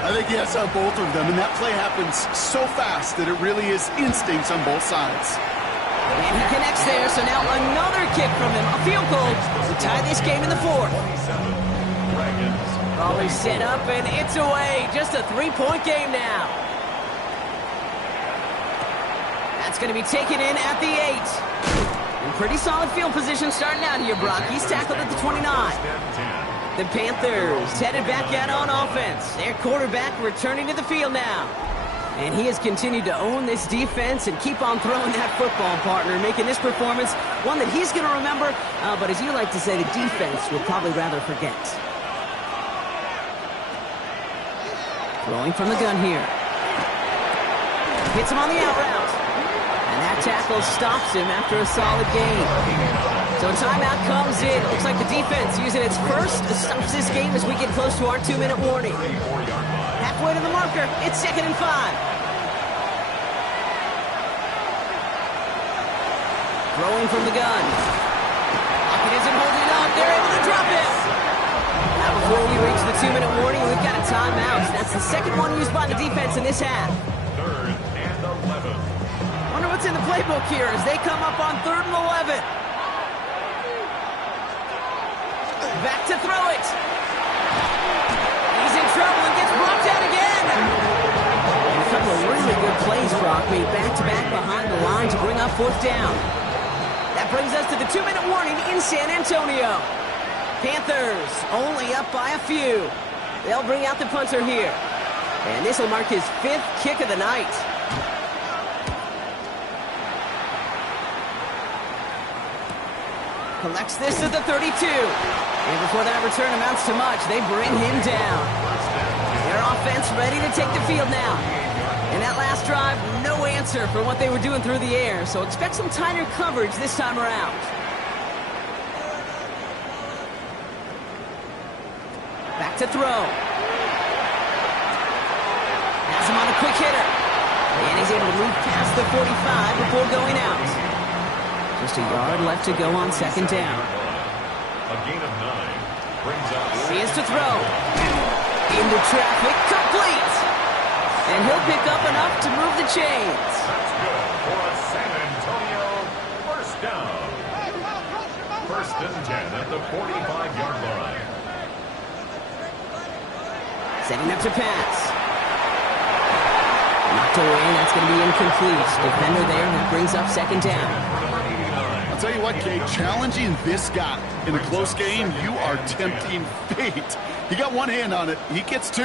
I think yes on both of them, and that play happens so fast that it really is instincts on both sides. And he connects there, so now another kick from him, a field goal to tie this game in the 4th. Dragons. Ball is set up, and it's away. Just a 3-point game now. That's going to be taken in at the 8. In pretty solid field position starting out here, Brock. He's tackled at the 29. The Panthers headed back out on offense. Their quarterback returning to the field now. And he has continued to own this defense and keep on throwing that football, partner, making this performance one that he's going to remember, but as you like to say, the defense would probably rather forget. Throwing from the gun here. Hits him on the out route. And that tackle stops him after a solid gain. So timeout comes in. Looks like the defense using its first stops this game as we get close to our 2-minute warning. Halfway to the marker. It's 2nd and 5. Throwing from the gun. Pocket isn't holding up. They're able to drop it. Now before we reach the 2-minute warning, we've got a timeout. That's the second one used by the defense in this half. 3rd and 11. Wonder what's in the playbook here as they come up on 3rd and 11. Back to throw it. He's in trouble and gets brought down again. And a couple of really good plays, Brock, made back-to-back behind the line to bring up 4th down. That brings us to the 2-minute warning in San Antonio. Panthers only up by a few. They'll bring out the punter here. And this will mark his 5th kick of the night. Collects this at the 32. And before that return amounts to much, they bring him down. Their offense ready to take the field now. In that last drive, no answer for what they were doing through the air, so expect some tighter coverage this time around. Back to throw. Has him on a quick hitter. And he's able to move past the 45 before going out. Just a yard left to go on 2nd down. A gain of 9 brings up. He is to throw. Into traffic, complete. And he'll pick up enough to move the chains. That's good for a San Antonio first down. 1st and 10 at the 45-yard line. Setting up to pass. Knocked away, that's going to be incomplete. Defender there, that brings up 2nd down. I'll tell you what, Kate, challenging this guy in a close game, you are tempting fate. He got one hand on it. He gets 2.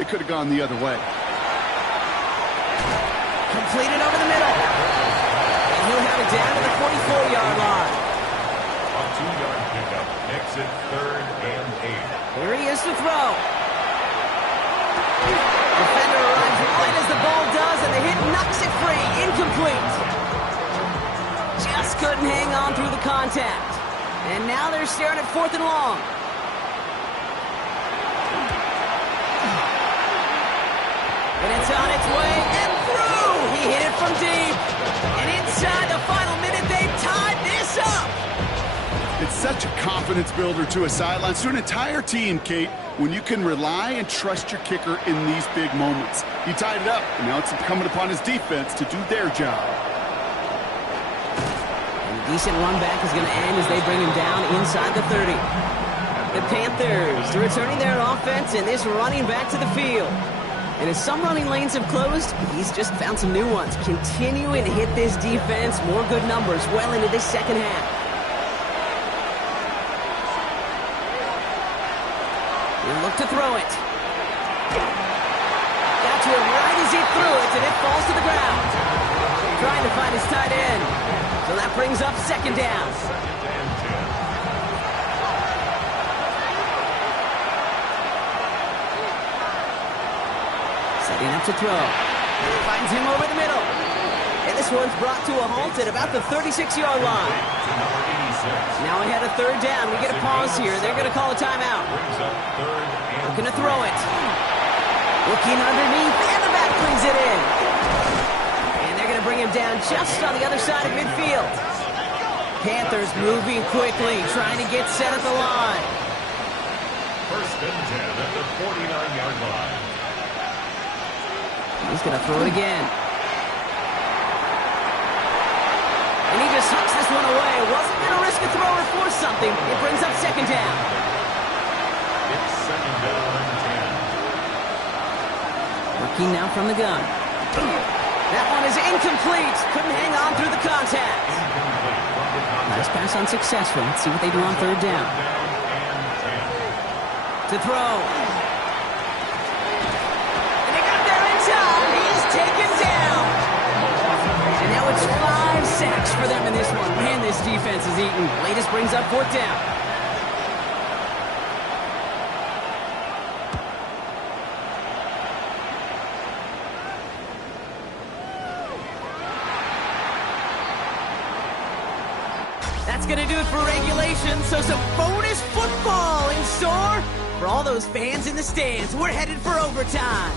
It could have gone the other way. Completed over the middle. And he'll have it down to the 44-yard line. A 2-yard pickup makes it 3rd and 8. Here he is to throw. Defender arrives right as the ball does, and the hit knocks it free. Incomplete. Just couldn't hang on through the contact. And now they're staring at 4th and long. And it's on its way and through. He hit it from deep. And inside the final minute, they've tied this up. It's such a confidence builder to a sideline, to an entire team, Kate, when you can rely and trust your kicker in these big moments. He tied it up, and now it's incumbent upon his defense to do their job. And a decent run back is going to end as they bring him down inside the 30. The Panthers returning their offense and this running back to the field. And as some running lanes have closed, he's just found some new ones, continuing to hit this defense more good numbers well into this 2nd half. He'll look to throw it. Got to it right as he threw it, and it falls to the ground. Trying to find his tight end. So that brings up 2nd down. Setting up to throw. Finds him over the middle. And this one's brought to a halt at about the 36-yard line. Now we had a 3rd down. We get a pause here. They're going to call a timeout. Looking to throw it. Looking underneath, and the back brings it in. And they're going to bring him down just on the other side of midfield. Panthers moving quickly, trying to get set at the line. 1st and 10 at the 49-yard line. He's going to throw it again. And he just hucks this one away. Wasn't going to risk a throw or force something. It brings up 2nd down. It's second down and 10. Working now from the gun. That one is incomplete. Couldn't hang on through the contact. Nice pass unsuccessful. Let's see what they do on third down. To throw. And they got there in time. He is taken down. And now it's 5 sacks for them in this one. Man, this defense is eating. Latest brings up fourth down. That's going to do it for regulation, so some bonus football in store for all those fans in the stands. We're headed for overtime.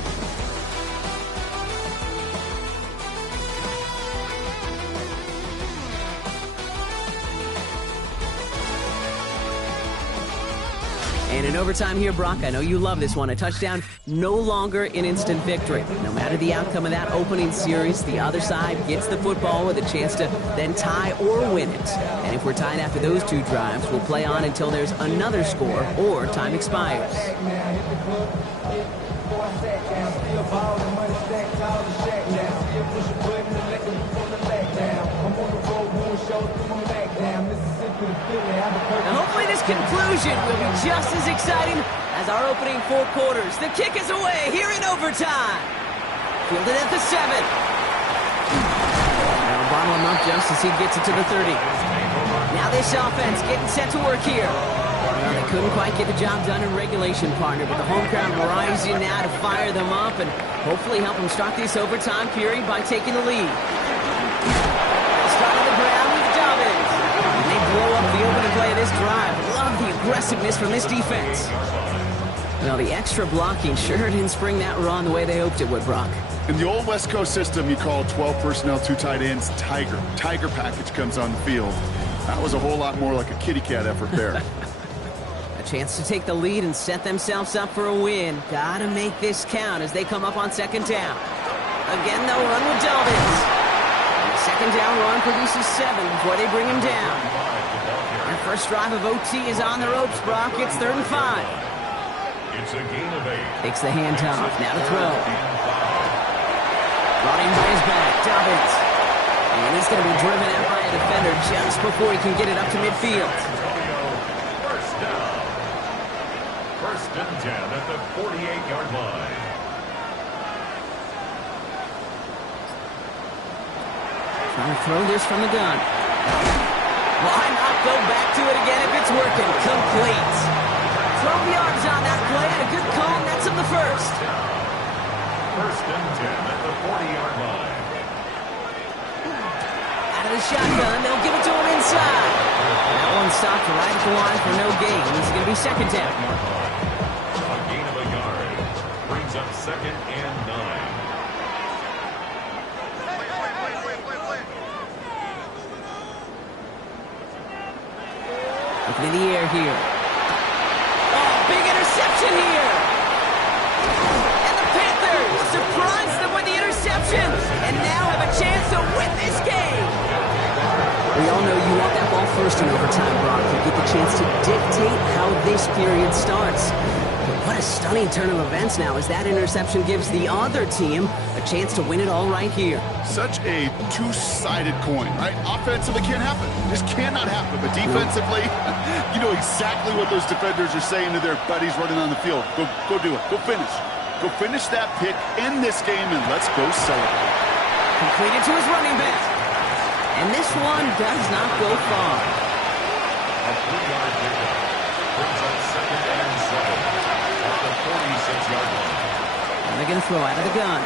And in overtime here, Brock, I know you love this one. A touchdown, no longer an instant victory. No matter the outcome of that opening series, the other side gets the football with a chance to then tie or win it. And if we're tied after those two drives, we'll play on until there's another score or time expires. Now hopefully this conclusion will be just as exciting as our opening 4 quarters. The kick is away here in overtime. Fielded at the 7. Now bottle him up just as he gets it to the 30. Now this offense getting set to work here. Well, they couldn't quite get the job done in regulation, partner, but the home crowd rising now to fire them up and hopefully help them start this overtime period by taking the lead. They'll start on the ground with Dobbins. They blow up the opening play of this drive. Love the aggressiveness from this defense. Well, the extra blocking sure didn't spring that run the way they hoped it would, Brock. In the old West Coast system, you call 12 personnel, 2 tight ends, Tiger. Tiger package comes on the field. That was a whole lot more like a kitty cat effort there. A chance to take the lead and set themselves up for a win. Gotta make this count as they come up on second down. Again, they'll run with Dobbins. Second down run produces 7 before they bring him down. Their first drive of OT is on the ropes, Brock. It's 3rd and 5. It's a gain of 8. Takes the handoff. Now to throw. Brought in by his back, Dobbins. And he's going to be driven out by a defender just before he can get it up to midfield. First down. First and 10 at the 48-yard line. Trying to throw this from the gun. Why not go back to it again if it's working? Complete. 12 yards on that play and a good call. That's him the first. First and 10 at the 40-yard line. Out of the shotgun, they'll give it to him inside. That one stopped right at the line for no gain. It's going to be second down. A gain of a yard brings up 2nd and 9. Looking in the air here. Oh, big interception here. And the Panthers surprise them with the interception and now have a chance to win this game. We all know you want that ball first in overtime, Brock. You get the chance to dictate how this period starts. But what a stunning turn of events now as that interception gives the other team a chance to win it all right here. Such a two-sided coin, right? Offensively can't happen. Just cannot happen. But defensively, you know exactly what those defenders are saying to their buddies running on the field. Go do it. Go finish. Go finish that pick, end this game, and let's go celebrate. Completed to his running back. And this one does not go far. A 3-yard pickup brings up 2nd and 7 at the 46-yard line. And they're going to throw out of the gun.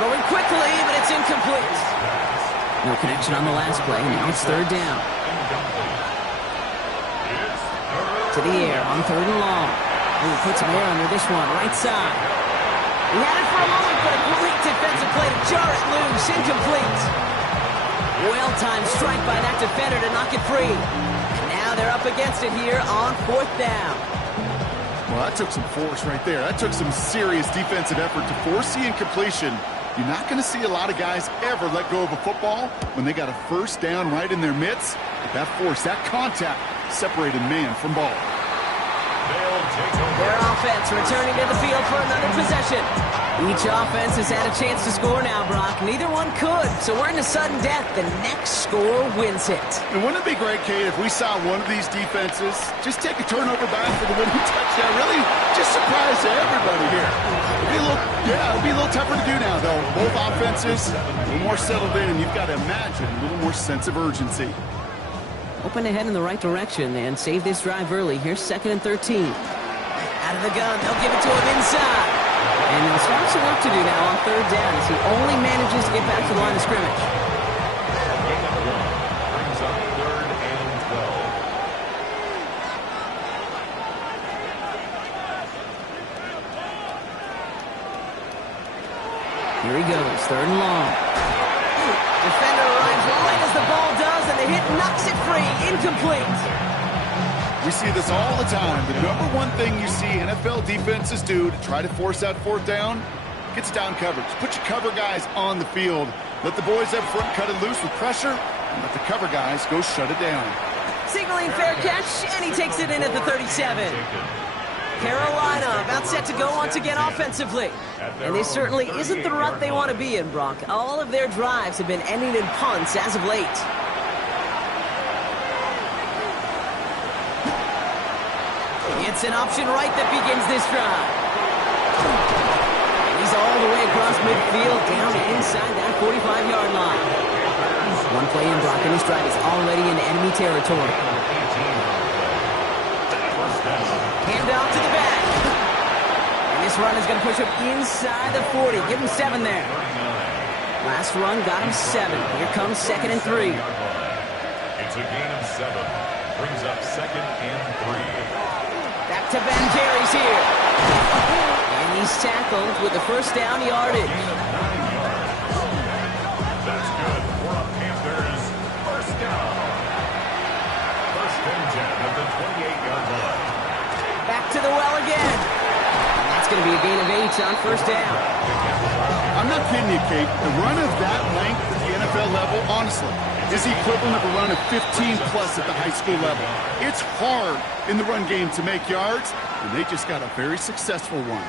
Throwing quickly, but it's incomplete. No connection on the last play. Now it's 3rd down. To the air on 3rd and long. Ooh, puts him there under this one, right side. He had it for a moment, but a great defensive play to jar it loose. Incomplete. Well-timed strike by that defender to knock it free. And now they're up against it here on 4th down. Well, that took some force right there. That took some serious defensive effort to force the incompletion. You're not going to see a lot of guys ever let go of a football when they got a first down right in their midst. But that force, that contact, separated man from ball. They'll Their offense returning to the field for another possession. Each offense has had a chance to score now, Brock. Neither one could, so we're in a sudden death. The next score wins it. And wouldn't it be great, Kate, if we saw one of these defenses just take a turnover back for the winning touchdown? Really just surprise everybody here. It'd be a little tougher to do now, though. Both offenses a little more settled in, and you've got to imagine a little more sense of urgency. Hoping to head in the right direction and save this drive early. Here's 2nd and 13. Out of the gun, they'll give it to him inside. And he'll start some work to do now on 3rd down as he only manages to get back to the line of scrimmage. Brings up 3rd and 12. Here he goes, 3rd and long. Defender arrives right as the ball does, and the hit knocks it free. Incomplete. We see this all the time. The number one thing you see NFL defenses do to try to force that 4th down, gets down coverage. Put your cover guys on the field. Let the boys up front cut it loose with pressure, and let the cover guys go shut it down. Signaling fair catch, and he takes it in at the 37. Carolina about set to go once again offensively. And this certainly isn't the rut they want to be in, Brock. All of their drives have been ending in punts as of late. It's an option right that begins this drive. And he's all the way across midfield down to inside that 45-yard line. One play in, Brock, and this drive is already in enemy territory. Hand off to the back. And this run is going to push him inside the 40. Give him 7 there. Last run got him 7. Here comes 2nd and 3. It's a gain of 7. Brings up 2nd and 3. Back to Ben Carey's here. And he's tackled with the 1st down yardage. That's good for a Panthers 1st down. 1st and 10 at the 28-yard line. Back to the well again. And that's going to be a gain of 8 on 1st down. I'm not kidding you, Kate. The run of that length at the NFL level, honestly, is the equivalent of a run of 15-plus at the high school level. It's hard in the run game to make yards, and they just got a very successful one.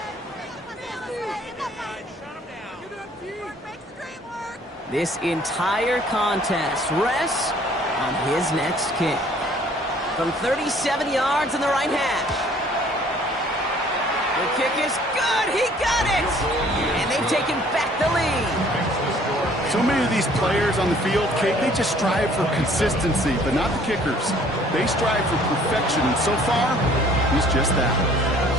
This entire contest rests on his next kick. From 37 yards in the right hash. The kick is good. He got it. And they've taken back the lead. So many of these players on the field, Kate, they just strive for consistency, but not the kickers. They strive for perfection, and so far, he's just that.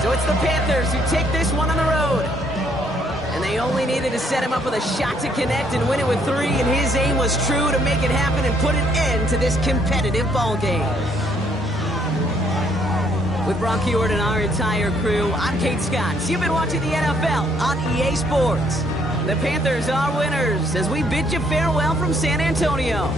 So it's the Panthers who take this one on the road. And they only needed to set him up with a shot to connect and win it with 3, and his aim was true to make it happen and put an end to this competitive ball game. With Brock Hewitt and our entire crew, I'm Kate Scott. You've been watching the NFL on EA Sports. The Panthers are winners as we bid you farewell from San Antonio.